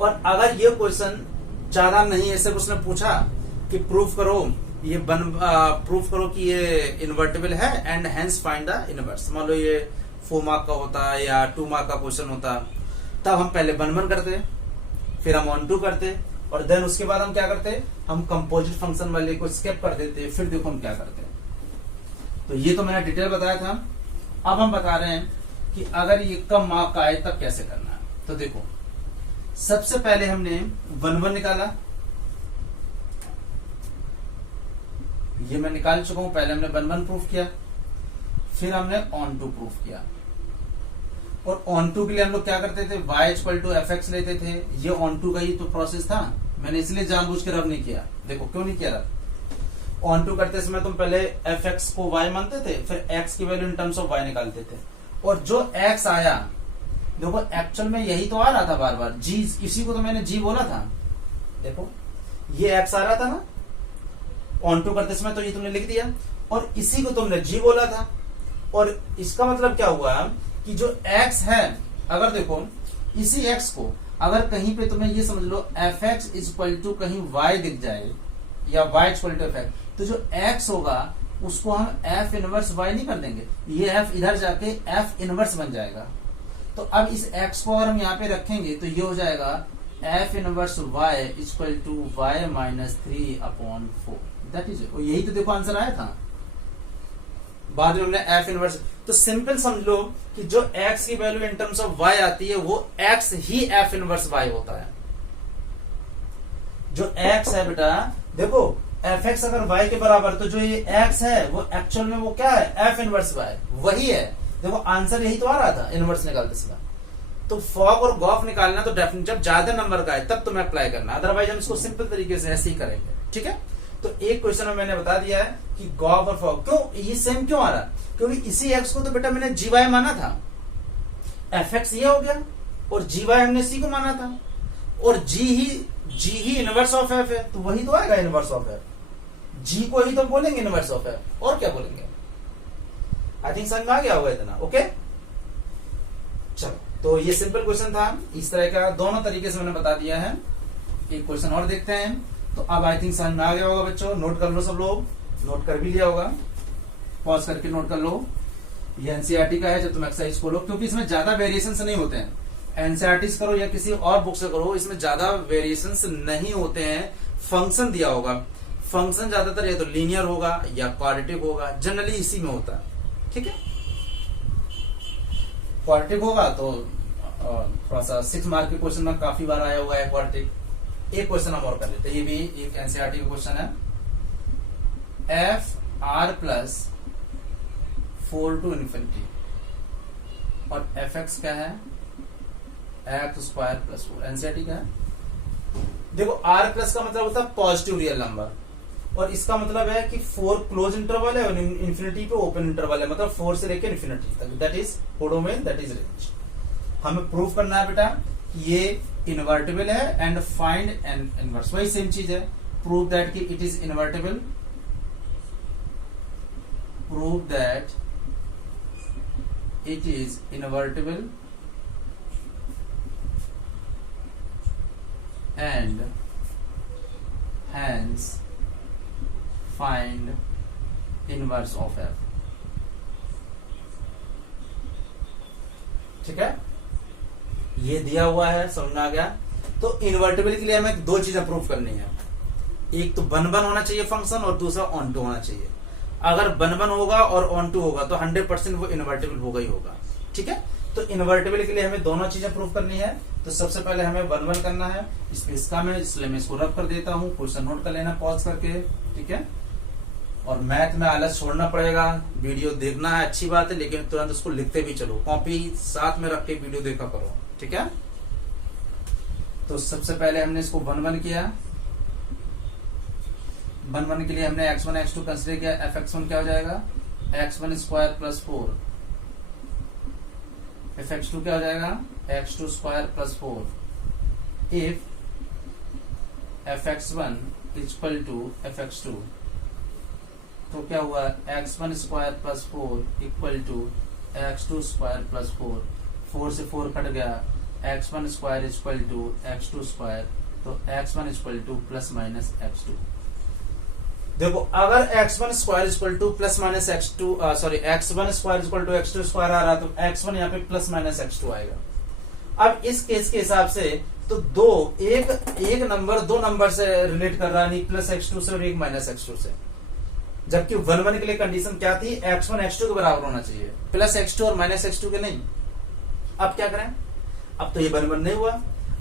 और अगर ये क्वेश्चन ज्यादा नहीं, ऐसे उसने पूछा कि प्रूफ करो ये प्रूफ करो कि ये इन्वर्टिबल है and hence find the inverse, मान लो ये 4 मार्क का होता या 2 मार्क का क्वेश्चन होता, तब हम पहले 1-1 करते, फिर हम 1-2 करते, और देन उसके बाद हम क्या करते, हम कंपोजिट फंक्शन वाले को स्किप कर देते। फिर देखो हम क्या करते हैं। तो ये तो मैंने डिटेल बताया था। अब हम बता रहे हैं कि अगर ये कम मार्क का आए तब कैसे करना है। तो देखो सबसे पहले हमने 1-1 निकाला, ये मैं निकाल चुका हूं। पहले हमने 1-1 प्रूफ किया, फिर हमने ऑन टू प्रूफ किया। और ऑन टू के लिए हम लोग क्या करते थे, y equal to f x लेते थे। ये ऑन टू का ही तो प्रोसेस था, मैंने इसलिए जानबूझ के रब नहीं किया। देखो क्यों नहीं किया रब। ऑन टू करते समय तुम पहले एफ एक्स को y मानते थे, फिर x की value in terms of y निकालते थे। और जो x आया, देखो एक्चुअल में यही तो आ रहा था बार बार, g, इसी को तो मैंने g बोला था। देखो ये x आ रहा था ना ऑन टू करते समय, तो ये तुमने लिख दिया, और इसी को तुमने g बोला था। और इसका मतलब क्या हुआ कि जो x है, अगर देखो इसी x को अगर कहीं पे तुम्हें ये समझ लो एफ एक्स इक्वल टू कहीं y दिख जाए या y equal to f x, तो जो x होगा उसको हम f इनवर्स y नहीं कर देंगे, ये f इधर जाके f इनवर्स बन जाएगा। तो अब इस x को अगर हम यहाँ पे रखेंगे तो ये हो जाएगा f inverse y equal to y minus 3/4। That is, यही तो देखो आंसर आया था। बाद में हमने f इनवर्स, तो सिंपल समझ लो कि जो x की value in terms of y आती है वो x ही f इनवर्स y होता है। जो x है बेटा, देखो fx अगर y के बराबर, तो जो ये x है वो एक्चुअल में वो क्या है, f इनवर्स y वही है। देखो आंसर यही तो आ रहा था इनवर्स निकालते समय। तो फॉग और गॉफ निकालना तो डेफिनेट जब ज्यादा नंबर का है तब तुम्हें अप्लाई करना, अदरवाइज हम इसको सिंपल तरीके से ऐसे ही करेंगे, ठीक है। तो एक क्वेश्चन में मैंने बता दिया है कि गॉफ और फॉग क्यों ये सेम क्यों आ रहा, क्योंकि इसी एक्स को तो बेटा मैंने जी वाई माना था, एफ एक्स ये हो गया, और जी वाई हमने सी को माना था, और जी ही इनवर्स ऑफ एफ है, तो वही तो आएगा इनवर्स ऑफ एफ। जी को ही तो बोलेंगे इनवर्स ऑफ एफ, और क्या बोलेंगे। आई थिंक समझ में आ गया होगा इतना, ओके। चलो तो ये सिंपल क्वेश्चन था, इस तरह का दोनों तरीके से मैंने बता दिया है। एक क्वेश्चन और देखते हैं। तो अब आई थिंक समझ में आ गया होगा बच्चों, नोट कर लो सब लोग, नोट कर भी लिया होगा, पॉज करके नोट कर लो। ये एनसीईआरटी का है, जब तुम एक्सरसाइज खोलो, क्योंकि इसमें ज्यादा वेरिएशन नहीं होते हैं। एनसीईआरटी करो या किसी और बुक से करो, इसमें ज्यादा वेरिएशन नहीं होते हैं। फंक्शन दिया होगा, फंक्शन ज्यादातर या तो लीनियर होगा या क्वाड्रेटिक होगा, जनरली इसी में होता है, ठीक है। क्वाड्रेटिक होगा तो थोड़ा सा 6 मार्क के क्वेश्चन में काफी बार आया हुआ है क्वाड्रेटिक। एक क्वेश्चन हम और कर लेते हैं, ये भी एक एनसीईआरटी का क्वेश्चन है। F R plus 4 to infinity, और एफ एक्स क्या है, एक्स स्क्वायर प्लस 4, एनसीईआरटी का है। देखो आर प्लस का मतलब होता है पॉजिटिव रियल नंबर, और इसका मतलब है कि 4 क्लोज इंटरवल है और इन्फिनिटी पे ओपन इंटरवल है, मतलब 4 से लेकर इन्फिनिटी तक, that is codomain, that is range. हमें प्रूफ करना है बेटा ये इन्वर्टिबल है एंड फाइंड एन इनवर्स, वही सेम चीज है। प्रूव दैट कि it is invertible, prove that it is invertible and hence find inverse of F. ठीक है, ये दिया हुआ है, समझ में आ गया। तो इन्वर्टिबल के लिए हमें 2 चीजें प्रूफ करनी है, एक तो 1-1 होना चाहिए फंक्शन और दूसरा ऑन टू होना चाहिए। अगर 1-1 होगा और ऑन टू होगा तो 100% वो इन्वर्टिबल होगा ही होगा, ठीक है। तो इन्वर्टिबल के लिए हमें दोनों चीजें प्रूफ करनी है। तो सबसे पहले हमें 1-1 करना है, स्पेस का मैं इसलिए मैं इसको रब कर देता हूं, क्वेश्चन नोट कर लेना पॉज करके, ठीक है। और मैथ में आलस छोड़ना पड़ेगा। वीडियो देखना है अच्छी बात है, लेकिन तुरंत उसको लिखते भी चलो, कॉपी साथ में रख के वीडियो देखा करो, ठीक है। तो सबसे पहले हमने इसको 1 1 किया। 1 1 के लिए हमने x1 x2 कंसिडर किया। fx1 क्या हो जाएगा, x1 स्क्वायर प्लस 4। fx2 क्या हो जाएगा, x2 square plus 4। If fx1 equal to fx2, तो क्या हुआ, x1 square plus 4 equal to x2 square plus 4। 4 से 4 कट गया, x1 square equal to x2 square, तो x1 equal to plus minus x2। देखो अगर x1 square equal to plus minus x2, sorry x1 square equal to x2 square आ रहा, तो x1 यहाँ पे प्लस माइनस x2 आएगा। अब इस केस के हिसाब से तो एक नंबर दो नंबर से रिलेट कर रहा है, प्लस x2 से और एक माइनस x2 से। जबकि 1 1 के लिए कंडीशन क्या थी, x1 x2 के बराबर होना चाहिए, प्लस x2 और माइनस x2 के नहीं। अब क्या करें, अब तो ये 1 1 नहीं हुआ।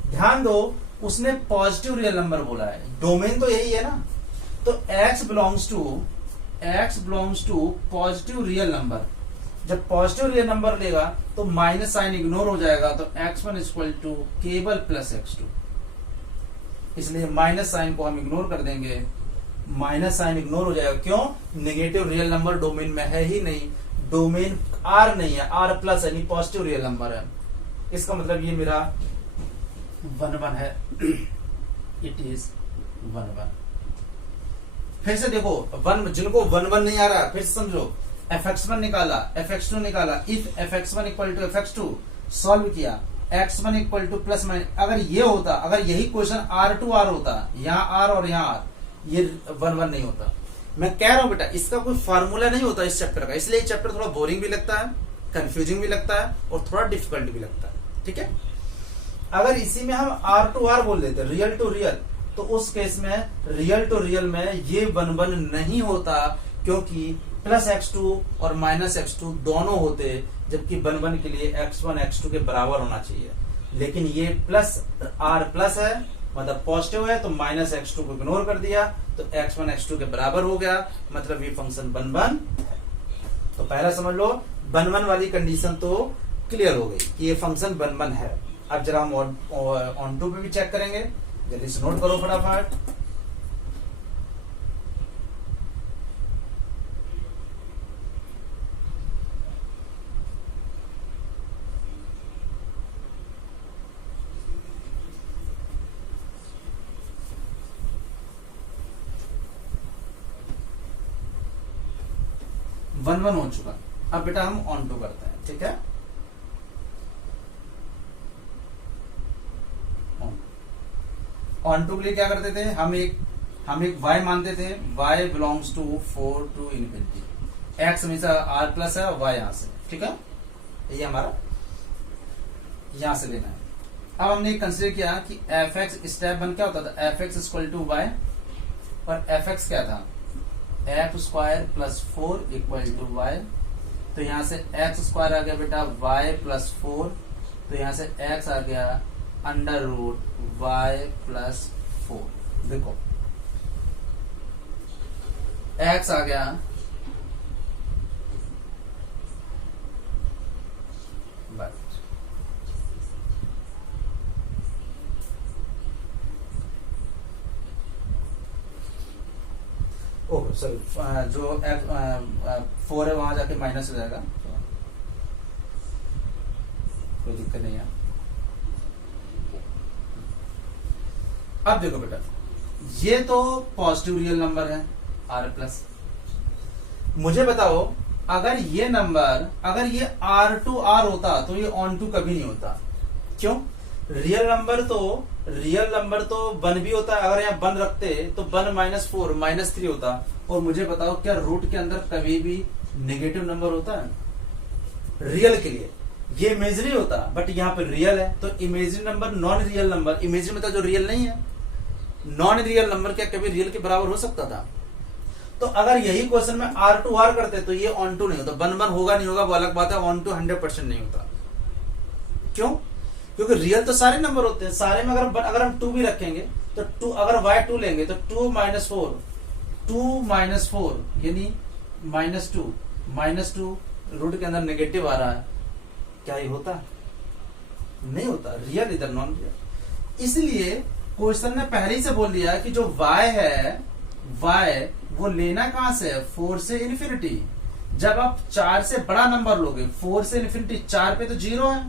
ध्यान दो, उसने पॉजिटिव रियल नंबर बोला है, डोमेन तो यही है ना, तो x belongs to positive real number. जब पॉजिटिव रियल नंबर लेगा तो माइनस साइन इग्नोर हो जाएगा, तो x1 इक्वल टू केवल प्लस x2। इसलिए माइनस साइन को हम इग्नोर कर देंगे, माइनस साइन इग्नोर हो जाएगा। क्यों, नेगेटिव रियल नंबर डोमेन में है ही नहीं, डोमेन r नहीं है, r प्लस यानी पॉजिटिव रियल नंबर है। इसका मतलब ये मेरा 1 1 है, इट इज 1 1। फिर से देखो, जिनको 1 1 नहीं आ रहा, फिर से समझो, fx1 निकाला, fx2 निकाला। If fx1 equal to fx2 solve किया, x1 equal to plus minus, अगर ये होता, अगर यही क्वेश्चन r2 r होता, यहाँ r और यहाँ r, ये 1 1 नहीं होता। मैं कह रहा हूं बेटा, इसका कोई फार्मूला नहीं होता इस चैप्टर का, इसलिए चैप्टर थोड़ा बोरिंग भी लगता है, कंफ्यूजिंग भी लगता है और थोड़ा डिफिकल्ट भी लगता है, ठीक है। अगर इसी में हम r2 r बोल देते, रियल टू रियल, तो उस केस में रियल टू रियल में ये 1 1 नहीं होता, क्योंकि प्लस x2 और माइनस x2 दोनों होते, जबकि 1 1 के लिए x1 x2 के बराबर होना चाहिए। लेकिन ये प्लस r प्लस है, मतलब पॉजिटिव है, तो माइनस x2 को इग्नोर कर दिया, तो x1 x2 के बराबर हो गया, मतलब ये फंक्शन 1 1। तो पहला समझ लो, 1 1 वाली कंडीशन तो क्लियर हो गई कि ये फंक्शन 1 1 है। अब जरा हम ऑन टू पे भी चेक करेंगे, जल्दी से नोट करो फटाफट। वन वन हो चुका, अब बेटा हम ऑन टू करते हैं, ठीक है। ऑन टू के लिए क्या करते थे, हम एक y मानते थे, y belongs to 4 to infinity. x हमेशा r प्लस है और y यहां से, ठीक है, ये हमारा यहां से लेना है। अब हमने कंसीडर किया कि fx स्टेप 1 क्या होता था, fx इक्वल टू y, और fx क्या था, x square plus 4 equal to y। तो यहां से x स्क्वायर आ गया बेटा y प्लस 4, तो यहां से x आ गया अंडर रूट y प्लस 4। देखो x आ गया ओके सॉरी, जो 4 है वहां जाके माइनस हो जाएगा, कोई दिक्कत नहीं है। अब देखो बेटा, ये तो पॉजिटिव रियल नंबर है r प्लस। मुझे बताओ, अगर ये नंबर, अगर ये r2 r होता तो ये ऑन टू कभी नहीं होता। क्यों, रियल नंबर तो 1 भी होता है, अगर यहाँ 1 रखते तो 1 माइनस 4 माइनस 3 होता। और मुझे बताओ, क्या रूट के अंदर कभी भी नेगेटिव नंबर होता है रियल के लिए? ये इमेजिनरी होता, बट यहाँ पे रियल है, तो imaginary number non real number, imaginary मतलब जो रियल नहीं है, नॉन रियल नंबर क्या कभी रियल के बराबर हो सकता था? तो अगर यही क्वेश्चन में r2 r करते तो ये ऑन टू नहीं होता। 1 1 होगा नहीं होगा वो अलग बात है, ऑन टू 100% नहीं होता। क्यों? क्योंकि रियल तो सारे नंबर होते हैं, सारे में अगर हम 2 भी रखेंगे तो 2, अगर y 2 लेंगे तो 2 माइनस 4 2 - 4 यानी -2 रूट के अंदर नेगेटिव आ रहा है, क्या ये होता? नहीं होता। रियल इधर नॉन रियल। इसलिए क्वेश्चन ने पहले ही से बोल दिया कि जो y है, y वो लेना कहां से है? 4 से इन्फिनिटी। जब आप 4 से बड़ा नंबर लोगे, 4 से इन्फिनिटी, 4 पे तो 0 है,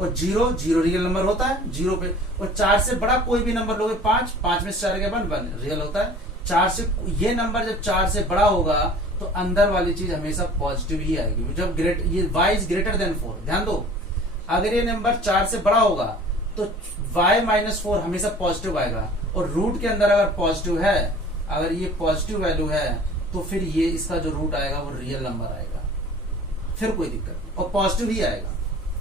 और 0 रियल नंबर होता है 0 पे। और 4 से बड़ा कोई भी नंबर लोगे, 5 में से 4 के 1 रियल होता है। 4 से ये नंबर जब 4 से बड़ा होगा तो अंदर वाली चीज हमेशा पॉजिटिव ही आएगी। जब ये y इज ग्रेटर देन 4, ध्यान दो, अगर ये नंबर 4 से बड़ा होगा तो y - 4 हमेशा पॉजिटिव आएगा। और रूट के अंदर अगर पॉजिटिव है, अगर ये पॉजिटिव वैल्यू है, तो फिर ये इसका जो रूट आएगा वो रियल नंबर आएगा, फिर कोई दिक्कत नहीं, और पॉजिटिव ही आएगा।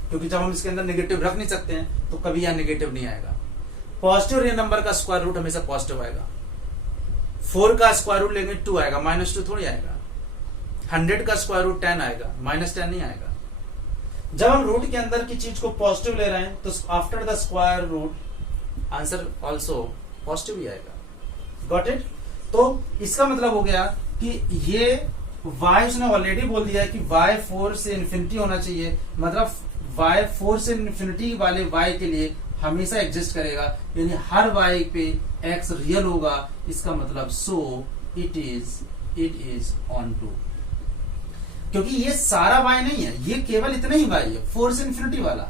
क्योंकि जब हम इसके अंदर नेगेटिव रख नहीं सकते हैं तो कभी यहां नेगेटिव नहीं आएगा। पॉजिटिव रियल नंबर का स्क्वायर रूट हमेशा पॉजिटिव आएगा। 4 का स्क्वायर रूट लेंगे 2 आएगा, -2 थोड़ी आएगा। 100 का स्क्वायर रूट 10 आएगा, -10 नहीं आएगा। जब हम रूट के अंदर की चीज को पॉजिटिव ले रहे हैं तो after the square root answer also positive ही आएगा। Got it? तो इसका मतलब हो गया कि ये y उसने ऑलरेडी बोल दिया है कि y 4 से इन्फिनिटी होना चाहिए, मतलब y 4 से इन्फिनिटी वाले y के लिए हमेशा एग्जिस्ट करेगा, यानी हर y पे x रियल होगा। इसका मतलब so it is onto. क्योंकि ये सारा y नहीं है, ये केवल इतना ही y है, 4 से इन्फिनिटी वाला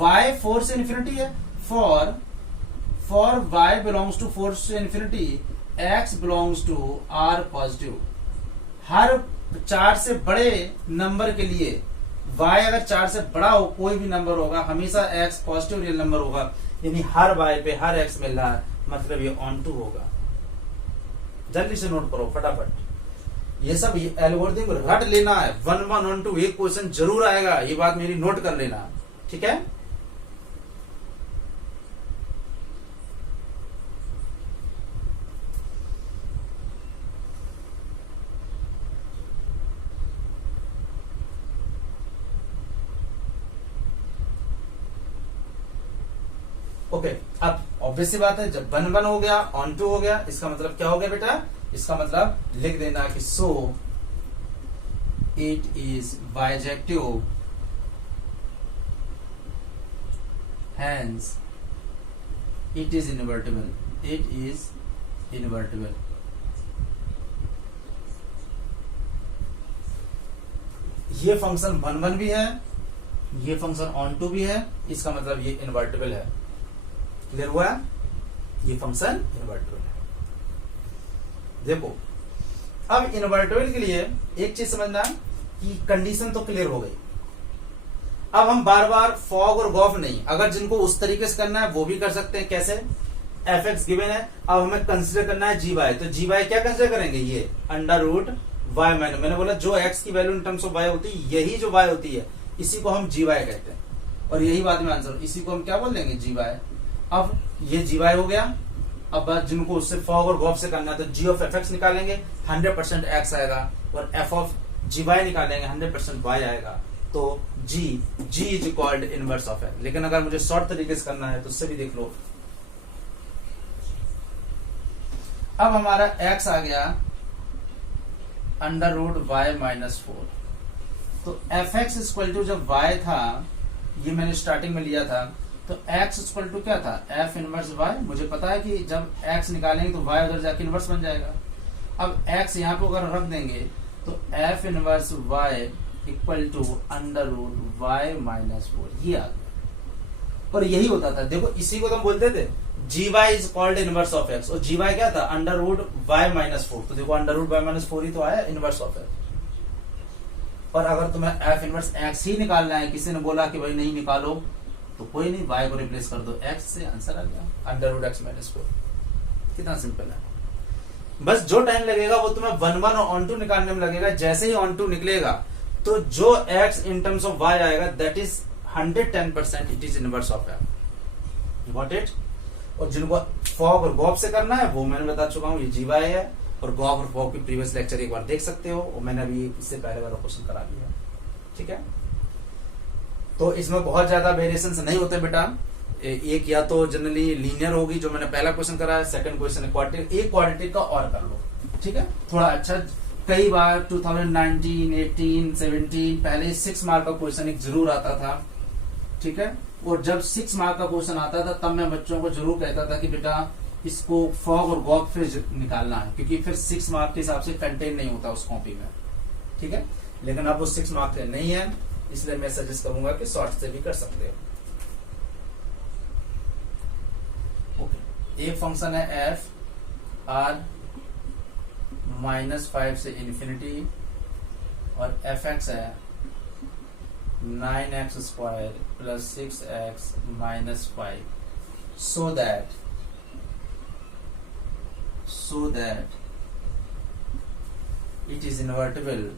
y 4 से इन्फिनिटी है। फॉर y बिलोंग्स टू 4 से infinity, x belongs to r positive. हर 4 से बड़े नंबर के लिए y अगर 4 से बड़ा हो, कोई भी नंबर होगा, हमेशा x पॉजिटिव रियल नंबर होगा, यानी हर y पे हर x मिल रहा है, मतलब ये ऑन टू होगा। जल्दी से नोट करो फटाफट, ये सब एल्गोरिथम रट लेना है। 1 1 1 2 एक क्वेश्चन जरूर आएगा, ये बात मेरी नोट कर लेना, ठीक है? ओके, अब ऑब्वियस सी बात है, जब 1 1 हो गया, ऑन टू हो गया, इसका मतलब क्या हो गया बेटा? इसका मतलब लिख देना कि so it is bijective, hence it is invertible. It is invertible. ये फंक्शन 1 1 भी है, ये फंक्शन ऑन टू भी है, इसका मतलब ये इनवर्टिबल है। क्लियर हुआ? ये फंक्शन इनवर्टिबल है। देखो, अब इनवर्टिबल के लिए एक चीज समझना कि कंडीशन तो क्लियर हो गई। अब हम बार बार फॉग और गॉफ नहीं, अगर जिनको उस तरीके से करना है वो भी कर सकते हैं। कैसे? fx गिवन है, अब हमें कंसीडर करना है gy, तो gy क्या कंसीडर करेंगे? ये अंडर रूट y माइनस, मैंने बोला जो x की value in terms of y होती है, यही जो y होती है, इसी को हम gy कहते हैं, और यही बाद में आंसर, इसी को हम क्या बोल देंगे? gy। अब ये gy हो गया। अब जिनको उससे फॉग और गॉफ से करना है तो g ऑफ fx निकालेंगे, 100% x आएगा, और f ऑफ gy निकालेंगे, 100% y आएगा। तो g is equalled inverse of x। लेकिन अगर मुझे शॉर्ट तरीके से करना है तो उससे भी देख लो। अब हमारा x आ गया अंडर रूट y -4। तो fx इक्वल टू जब y था, ये मैंने स्टार्टिंग में लिया था, तो x इक्वल टू क्या था? f inverse y। मुझे पता है कि जब x निकालेंगे तो y उधर जाके इनवर्स बन जाएगा। अब x यहाँ पे अगर रख देंगे तो f inverse y equal to under root y -4, ये आ गया। और यही होता था, देखो इसी को तो हम बोलते थे gy is called inverse of x, और gy क्या था? Under root y -4। तो देखो अंडर रूट y -4 ही तो आया इनवर्स ऑफ x। और अगर तुम्हें f इनवर्स x ही निकालना है, किसी ने बोला कि भाई नहीं निकालो, तो कोई नहीं, y को रिप्लेस कर दो x से, आंसर आ गया अंडर रूट x -4। कितना सिंपल है। बस जो टाइम लगेगा वो तुम्हें 1 1 और ऑन टू निकालने में लगेगा। जैसे ही ऑन टू निकलेगा तो जो x in terms of y आएगा, that is 110% it is inverse of f। Got it? और जिनको फॉग और गॉफ से करना है वो मैंने बता चुका हूं, ये gy है, और गॉफ और फॉग की प्रीवियस लेक्चर एक बार देख सकते हो, और मैंने अभी इससे पहले वाला क्वेश्चन करा दिया। ठीक है, तो इसमें बहुत ज्यादा वेरिएशंस नहीं होते बेटा। एक या तो जनरली लीनियर होगी जो मैंने पहला क्वेश्चन करा है, सेकंड क्वेश्चन एक क्वाड्रेटिक का और कर लो। ठीक है, थोड़ा अच्छा। कई बार 2019, 18, 17 पहले 6 मार्क का क्वेश्चन एक जरूर आता था, ठीक है। और जब 6 मार्क का क्वेश्चन आता था तब मैं बच्चों को जरूर कहता था कि बेटा इसको फॉग और गॉग फिर निकालना है, क्योंकि फिर 6 मार्क के हिसाब से कंटेंट नहीं होता उस कॉपी में, ठीक है। लेकिन अब वो 6 मार्क नहीं है, इसलिए मैं सजेस्ट करूंगा कि शॉर्ट से भी कर सकते हो। ओके, एक फंक्शन है एफ आर -5 से इन्फिनिटी, और एफ एक्स है 9x² + 6x - 5, so that it is invertible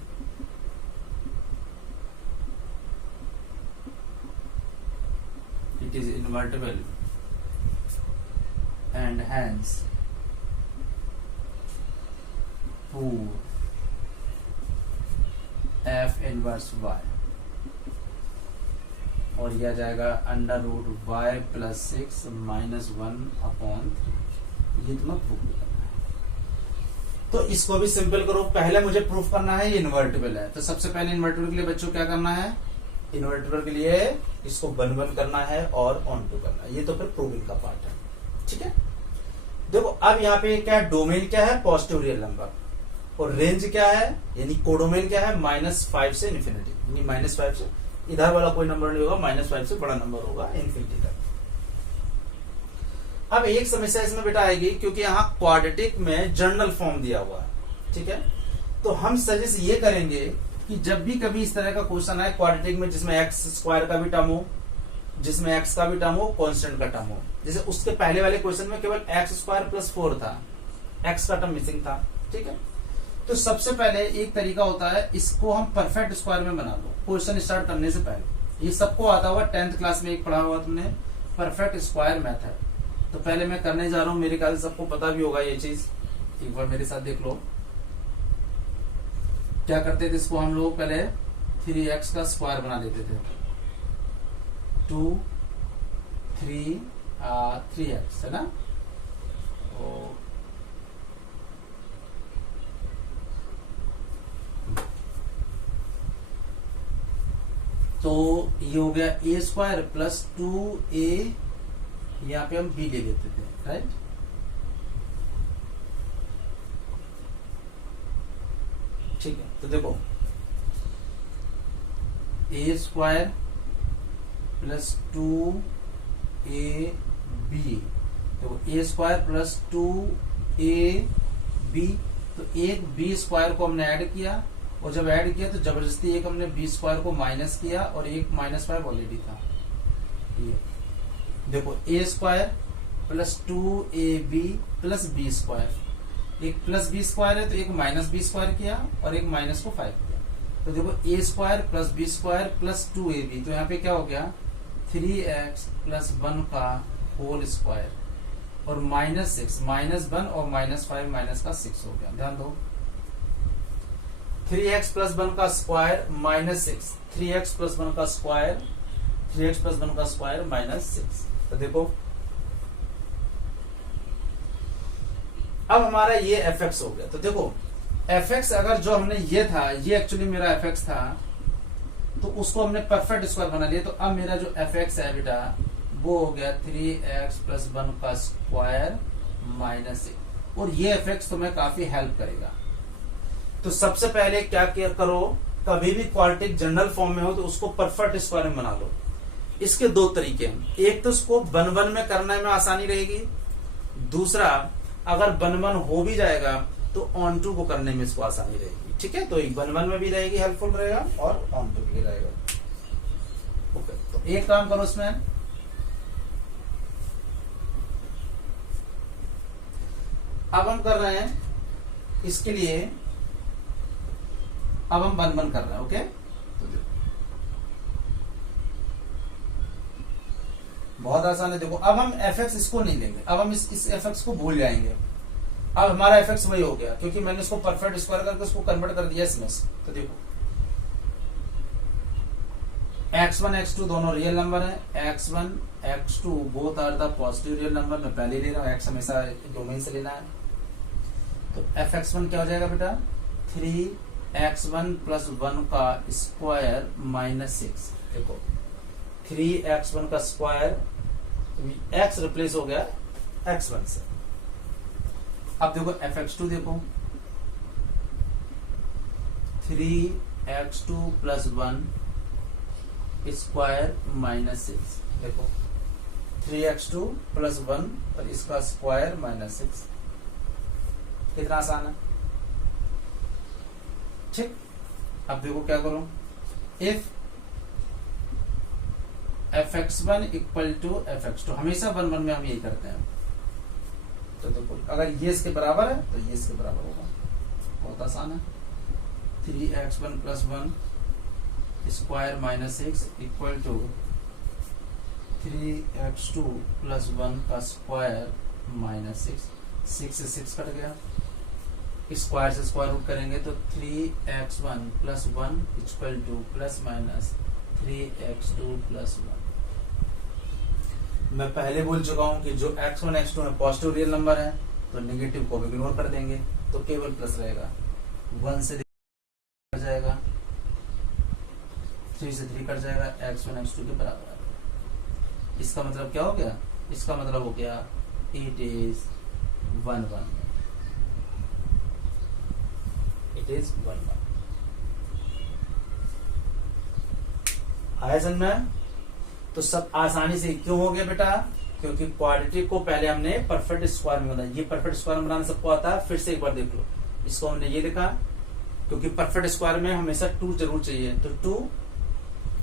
and hence prove f inverse y, और यह जाएगा √y + 6 - 1/3। ये तुम्हें प्रूफ करना है, तो इसको भी सिंपल करो। पहले मुझे प्रूफ करना है ये इन्वर्टिबल है, तो सबसे पहले इन्वर्टिबल के लिए बच्चों क्या करना है, इन्वर्टिबल के लिए इसको 1 करना है और ऑन टू करना है, ये तो फिर प्रूविंग का पार्ट है, ठीक है। देखो अब यहाँ पे क्या है, डोमेन क्या है, पॉजिटिव रियल नंबर, और रेंज क्या है यानी कोडोमेन क्या है, -5 से इन्फिनिटी, यानी -5 से इधर वाला कोई नंबर नहीं होगा, -5 से बड़ा नंबर होगा इन्फिनिटी तक। अब एक समस्या इसमें बेटा आएगी, क्योंकि यहाँ क्वाड्रेटिक में जनरल फॉर्म दिया हुआ है, ठीक है। तो हम सजेस्ट ये करेंगे कि जब भी कभी इस तरह का क्वेश्चन आए क्वाड्रेटिक में, जिसमें x² का भी टर्म हो, जिसमें x का भी टर्म हो, कांस्टेंट का टर्म हो, जैसे उसके पहले वाले क्वेश्चन में केवल x² + 4 था, x का टर्म मिसिंग था, ठीक है। तो सबसे पहले एक तरीका होता है, इसको हम परफेक्ट स्क्वायर में बना लो क्वेश्चन स्टार्ट करने से पहले। ये सबको आता होगा, 10th क्लास में एक पढ़ा हुआ तुमने, परफेक्ट स्क्वायर मेथड। तो पहले मैं करने जा रहा हूं, मेरे ख्याल से सबको पता भी होगा ये चीज, एक बार मेरे साथ देख लो। क्या करते थे, इसको हम लोग पहले 3x का स्क्वायर बना देते थे, 2 3 3x है ना। तो ये हो गया a² + 2a, यहाँ पे हम b ले लेते थे, राइट। ठीक है, तो देखो a² + 2ab, देखो a² + 2ab, तो एक b² को हमने ऐड किया, और जब ऐड किया तो जबरदस्ती एक हमने b² को माइनस किया, और एक -5 ऑलरेडी था। ये देखो a² + 2ab + b², एक +b² है तो एक -b² किया, और एक माइनस को 5 किया। तो देखो a² + b² + 2ab, तो यहाँ पे क्या हो गया, 3x + 1 का होल स्क्वायर, और -6 -1 और -5 माइनस का 6 हो गया। ध्यान दो, 3x + 1 का स्क्वायर -6, 3x + 1 का स्क्वायर, 3x + 1 का स्क्वायर -6। तो देखो अब हमारा ये fx हो गया। तो देखो fx अगर जो हमने ये था, ये एक्चुअली मेरा fx था, तो उसको हमने परफेक्ट स्क्वायर बना लिया। तो अब मेरा जो fx है बेटा, वो हो गया 3x + 1 का स्क्वायर -1, और ये fx तुम्हें काफी हेल्प करेगा। तो सबसे पहले क्या करो, कभी भी क्वाड्रेटिक जनरल फॉर्म में हो तो उसको परफेक्ट स्क्वायर में बना लो। इसके 2 तरीके हैं, एक तो इसको 1 में करने में आसानी रहेगी, दूसरा अगर 1 हो भी जाएगा तो ऑन टू को करने में इसको आसानी रहेगी, ठीक है। तो 1 में भी रहेगी, हेल्पफुल रहेगा, और ऑन टू भी रहेगा। ओके, तो एक काम करो, इसमें अब हम कर रहे हैं, इसके लिए अब हम 1 कर रहे हैं। ओके, तो बहुत आसान है। देखो अब हम fx इसको नहीं लेंगे, अब हम इस fx को भूल जाएंगे। अब हमारा fx वही हो गया, क्योंकि मैंने इसको परफेक्ट स्क्वायर करके उसको कन्वर्ट कर दिया इसमें से। तो देखो x1 x2 दोनों रियल नंबर है, x1 x2 both are the positive real number. मैं पहले ले रहा हूं, x हमेशा डोमेन से लेना है। तो fx1 क्या हो जाएगा बेटा 3x1 प्लस 1 का स्क्वायर माइनस 6। देखो 3x1 का स्क्वायर, x रिप्लेस हो गया x1 से। अब देखो fx2 देखो 3x2 प्लस 1 स्क्वायर माइनस 6। देखो 3x2 प्लस 1 और इसका स्क्वायर माइनस 6। कितना आसान है, ठीक। अब देखो क्या करो, if fx1 equal to fx2, हमेशा 1 1 में हम यही करते हैं। तो देखो अगर ये इसके बराबर है तो ये इसके बराबर होगा, बहुत आसान है। 3x1 plus 1 square minus 6 equal to 3x2 plus 1 का स्क्वायर माइनस 6। 6 से 6 कट गया, स्क्वायर से स्क्वायर रूट करेंगे तो 3x1 plus 1 equal to plus minus 3x2 plus 1। मैं पहले बोल चुका हूं कि जो x1 x2 में पॉजिटिव रियल नंबर है तो नेगेटिव को भी इग्नोर कर देंगे, तो केवल प्लस रहेगा। 1 से कट जाएगा, 3 से 3 कट जाएगा, x1 x2 के बराबर है। इसका मतलब क्या हो गया, इसका मतलब हो गया इट इज 1 1, इट इज 1 1। आया समझ में? तो सब आसानी से क्यों हो गया बेटा, क्योंकि क्वाड्रेटिक को पहले हमने परफेक्ट स्क्वायर में बनाया। ये परफेक्ट स्क्वायर में बनाना सबको आता है, फिर से एक बार देख लो। इसको हमने ये लिखा क्योंकि परफेक्ट स्क्वायर में हमेशा 2 जरूर चाहिए, तो 2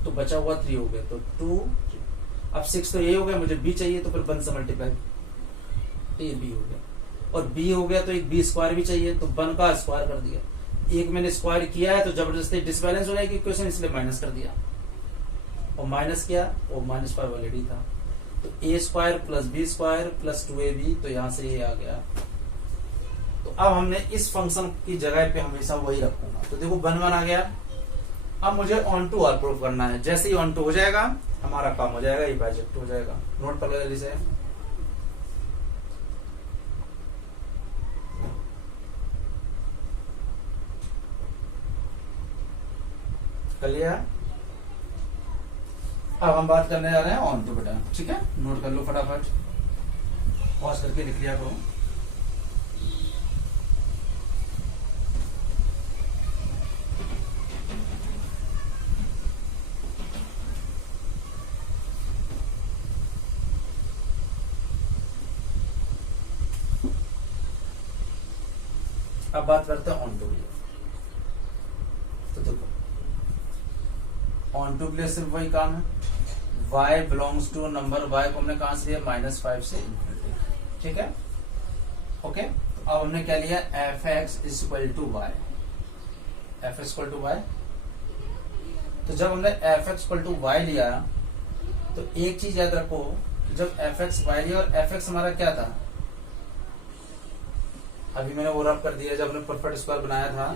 तो बचा हुआ 3 हो गया, तो 2। अब 6 तो ये हो गया, मुझे b चाहिए तो फिर 1 से मल्टीप्लाई, ये b हो गया, और b हो गया तो एक b स्क्वायर भी चाहिए, तो 1 का स्क्वायर कर दिया। एक मैंने स्क्वायर किया है तो जबरदस्ती डिसबैलेंस हो जाएगी इक्वेशन, इसलिए माइनस कर दिया, और माइनस किया और -5 ऑलरेडी था, तो a square plus b square plus 2ab, तो यहां से ये आ गया। तो अब हमने इस फंक्शन की जगह पे हमेशा वही रखूंगा। तो देखो 1 1 आ गया। अब मुझे ऑन टू और प्रूफ करना है। जैसे ही ऑन टू हो जाएगा हमारा काम हो जाएगा, ये प्रोजेक्ट हो जाएगा। नोट कर लो जल्दी से। कर लिया। अब हम बात करने जा रहे हैं ऑन टू बेटा, ठीक है। नोट कर लो फटाफट, पॉज करके लिख लिया करो। अब बात करते हैं ऑन टू के लिए। तो देखो ऑन टू के लिए सिर्फ वही काम है, y belongs to number, y को हमने कहां से लिया, -5 से इन्फिनिटी, ठीक है। ओके, तो अब हमने क्या लिया, f(x) is equal to y, f equal to y। तो जब हमने f(x) इक्वल टू y लिया तो एक चीज याद रखो, जब f(x) y लिया और f(x) हमारा क्या था, अभी मैंने वो रब कर दिया, जब हमने परफेक्ट स्क्वायर बनाया था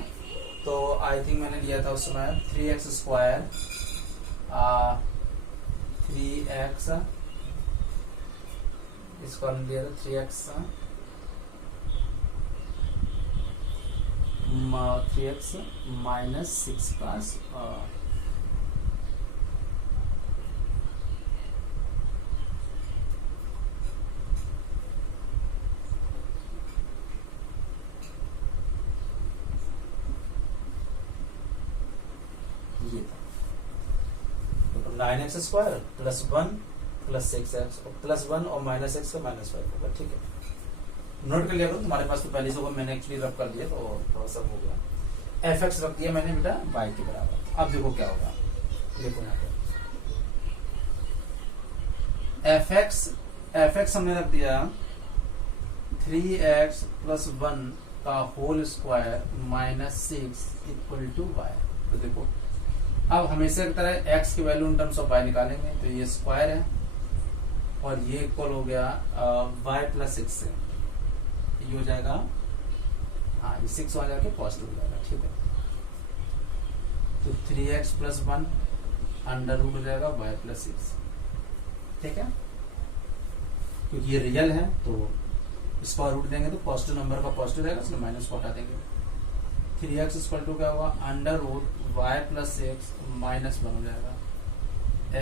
तो आई थिंक मैंने लिया था उस समय 3x स्क्वायर 3x इसको हमने लिया था 3x माइनस 6 का ये था। तो 9x square plus 1 plus 6x plus 1 और माइनस x का -5 होगा, ठीक है। नोट कर लिया करो, तुम्हारे पास तो पहले से मैंने एक्चुअली रब कर दिया तो थोड़ा सा हो गया। f(x) रख दिया मैंने बेटा y के बराबर। अब देखो क्या होगा, देखो यहाँ पे f(x) हमने रख दिया 3x प्लस 1 का whole square -6 equal to y। तो देखो अब हमेशा की तरह x की value in terms of y निकालेंगे, तो ये स्क्वायर है और ये इक्वल हो गया y प्लस 6 से, ये हो जाएगा, हाँ ये 6 हो जाके पॉजिटिव हो जाएगा, ठीक है। तो 3x प्लस 1 अंडर रूट हो जाएगा y प्लस 6, ठीक है, क्योंकि ये रियल है तो स्क्वायर रूट देंगे तो पॉजिटिव नंबर का पॉजिटिव रहेगा, इसलिए माइनस को हटा देंगे। 3x इक्वल टू क्या हुआ, under root y plus x minus 1 हो जाएगा।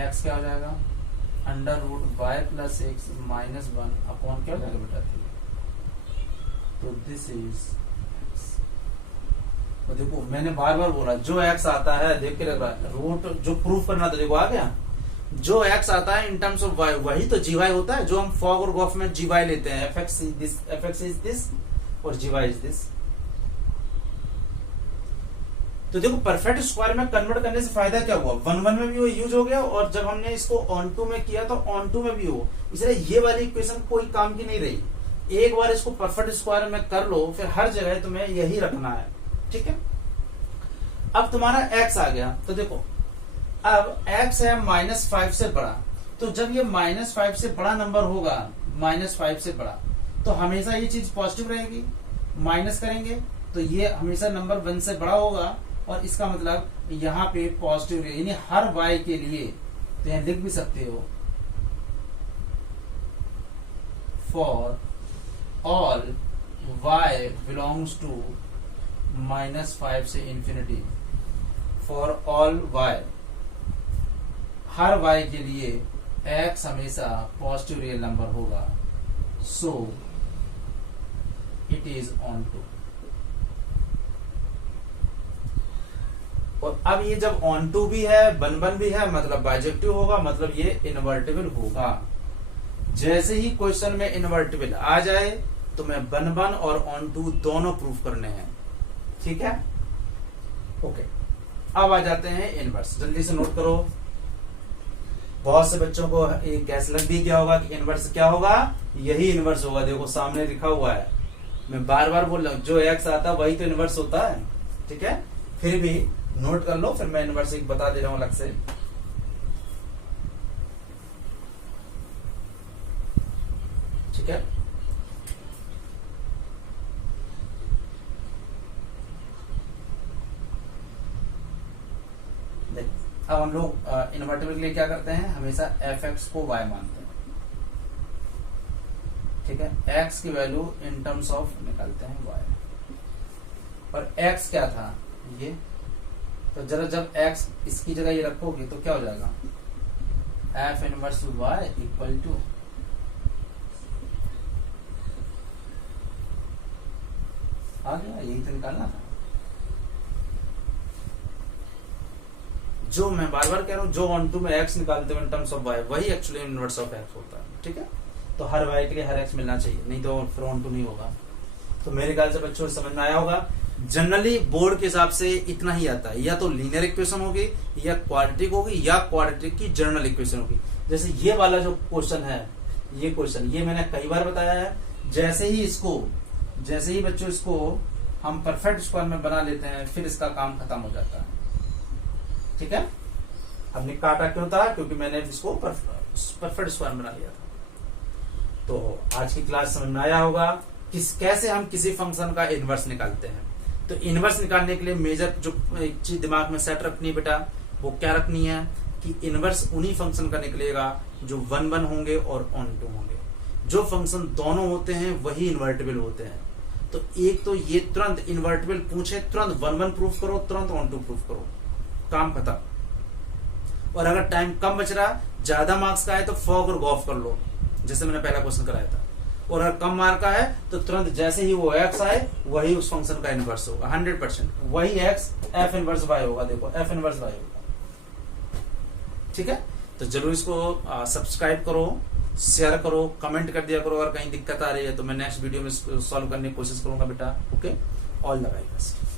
x क्या हो जाएगा, under root y plus x minus 1 upon क्या हो जाएगा बेटा 3। तो दिस इज, तो देखो मैंने बार बार बोला जो x आता है, देख के लग रहा है रूट जो प्रूफ करना था, देखो आ गया। जो x आता है इन टर्म्स ऑफ y वही तो gy होता है, जो हम फॉग और गॉफ में gy लेते हैं। fx इज दिस और gy इज दिस। तो देखो परफेक्ट स्क्वायर में कन्वर्ट करने से फायदा क्या हुआ, 1 में भी वो यूज हो गया, और जब हमने इसको ऑन टू में किया तो ऑन टू में भी हो, इसलिए ये वाली इक्वेशन कोई काम की नहीं रही। एक बार इसको परफेक्ट स्क्वायर में कर लो, फिर हर जगह तुम्हें यही रखना है, ठीक है। अब तुम्हारा x आ गया, तो देखो अब x है -5 से बड़ा, तो जब ये -5 से बड़ा नंबर होगा, -5 से बड़ा, तो हमेशा ये चीज पॉजिटिव रहेगी। माइनस करेंगे तो ये हमेशा नंबर 1 से बड़ा होगा, और इसका मतलब यहाँ पे पॉजिटिव रहेगा, यानी हर y के लिए। तो यहाँ लिख भी सकते हो for all y belongs to -5 से इंफिनिटी। फॉर ऑल y, हर y के लिए x हमेशा पॉजिटिव रियल नंबर होगा, so it is onto. और अब ये जब ऑन टू भी है, बन भी है, मतलब बाइजेक्टिव होगा, मतलब ये इन्वर्टिबल होगा। जैसे ही क्वेश्चन में इन्वर्टिबल आ जाए तो मैं बन और ऑन टू दोनों प्रूफ करने हैं, ठीक है। ओके, अब आ जाते हैं इनवर्स। जल्दी से नोट करो, बहुत से बच्चों को एक गैस लग भी गया होगा कि इनवर्स क्या होगा, यही इनवर्स होगा। देखो सामने लिखा हुआ है, मैं बार बार बोल रहा हूं जो एक्स आता है वही तो इनवर्स होता है, ठीक है। फिर भी नोट कर लो, फिर मैं इनवर्स एक बता दे रहा हूं अलग से। ठीक है, अब हम लोग इन्वर्टिबल के लिए क्या करते हैं, हमेशा fx को y मानते हैं, ठीक है। x की वैल्यू इन टर्म्स ऑफ निकालते हैं y, और x क्या था ये, तो जरा जब x इसकी जगह ये रखोगे तो क्या हो जाएगा, f inverse y equal to आ गया, यही तो निकालना था। जो मैं बार बार कह रहा हूं, जो ऑन टू में x निकालते हो इन टर्म्स ऑफ y, वही एक्चुअली इनवर्स ऑफ x होता है, ठीक है। तो हर y के लिए हर x मिलना चाहिए, नहीं तो फिर ऑन टू नहीं होगा। तो मेरे ख्याल से बच्चों समझ में आया होगा। जनरली बोर्ड के हिसाब से इतना ही आता है, या तो लीनियर इक्वेशन होगी, या क्वाड्रेटिक होगी, या क्वाड्रेटिक की जनरल इक्वेशन होगी। जैसे ये वाला जो क्वेश्चन है, ये क्वेश्चन ये मैंने कई बार बताया है। जैसे ही बच्चों इसको हम परफेक्ट स्क्वायर में बना लेते हैं, फिर इसका काम खत्म हो जाता है, ठीक है। हमने काटा क्यों था, क्योंकि मैंने इसको परफेक्ट स्क्वायर बना लिया था। तो आज की क्लास समझ में आया होगा कैसे हम किसी फंक्शन का इनवर्स निकालते हैं। तो इनवर्स निकालने के लिए मेजर जो एक चीज दिमाग में सेट रखनी है बेटा, वो क्या रखनी है कि इनवर्स उन्हीं फंक्शन का निकलेगा जो 1 होंगे और ऑन टू होंगे। जो फंक्शन दोनों होते हैं वही इन्वर्टिबल होते हैं। तो एक तो ये तुरंत इन्वर्टिबल पूछे, तुरंत 1 प्रूफ करो, तुरंत ऑन टू प्रूफ करो, काम खत्म। और अगर टाइम कम बच रहा, ज्यादा मार्क्स का है, तो फॉग और गॉफ कर लो, जैसे मैंने पहला क्वेश्चन कराया था। और अगर कम मार्क का है तो तुरंत जैसे ही वो x आए वही उस फंक्शन का इनवर्स होगा, 100% वही x f इनवर्स y होगा। देखो f इनवर्स y होगा, ठीक है। तो जरूर इसको सब्सक्राइब करो, शेयर करो, कमेंट कर दिया करो। अगर कहीं दिक्कत आ रही है तो मैं नेक्स्ट वीडियो में सॉल्व करने की कोशिश करूंगा बेटा। Okay, all the very best.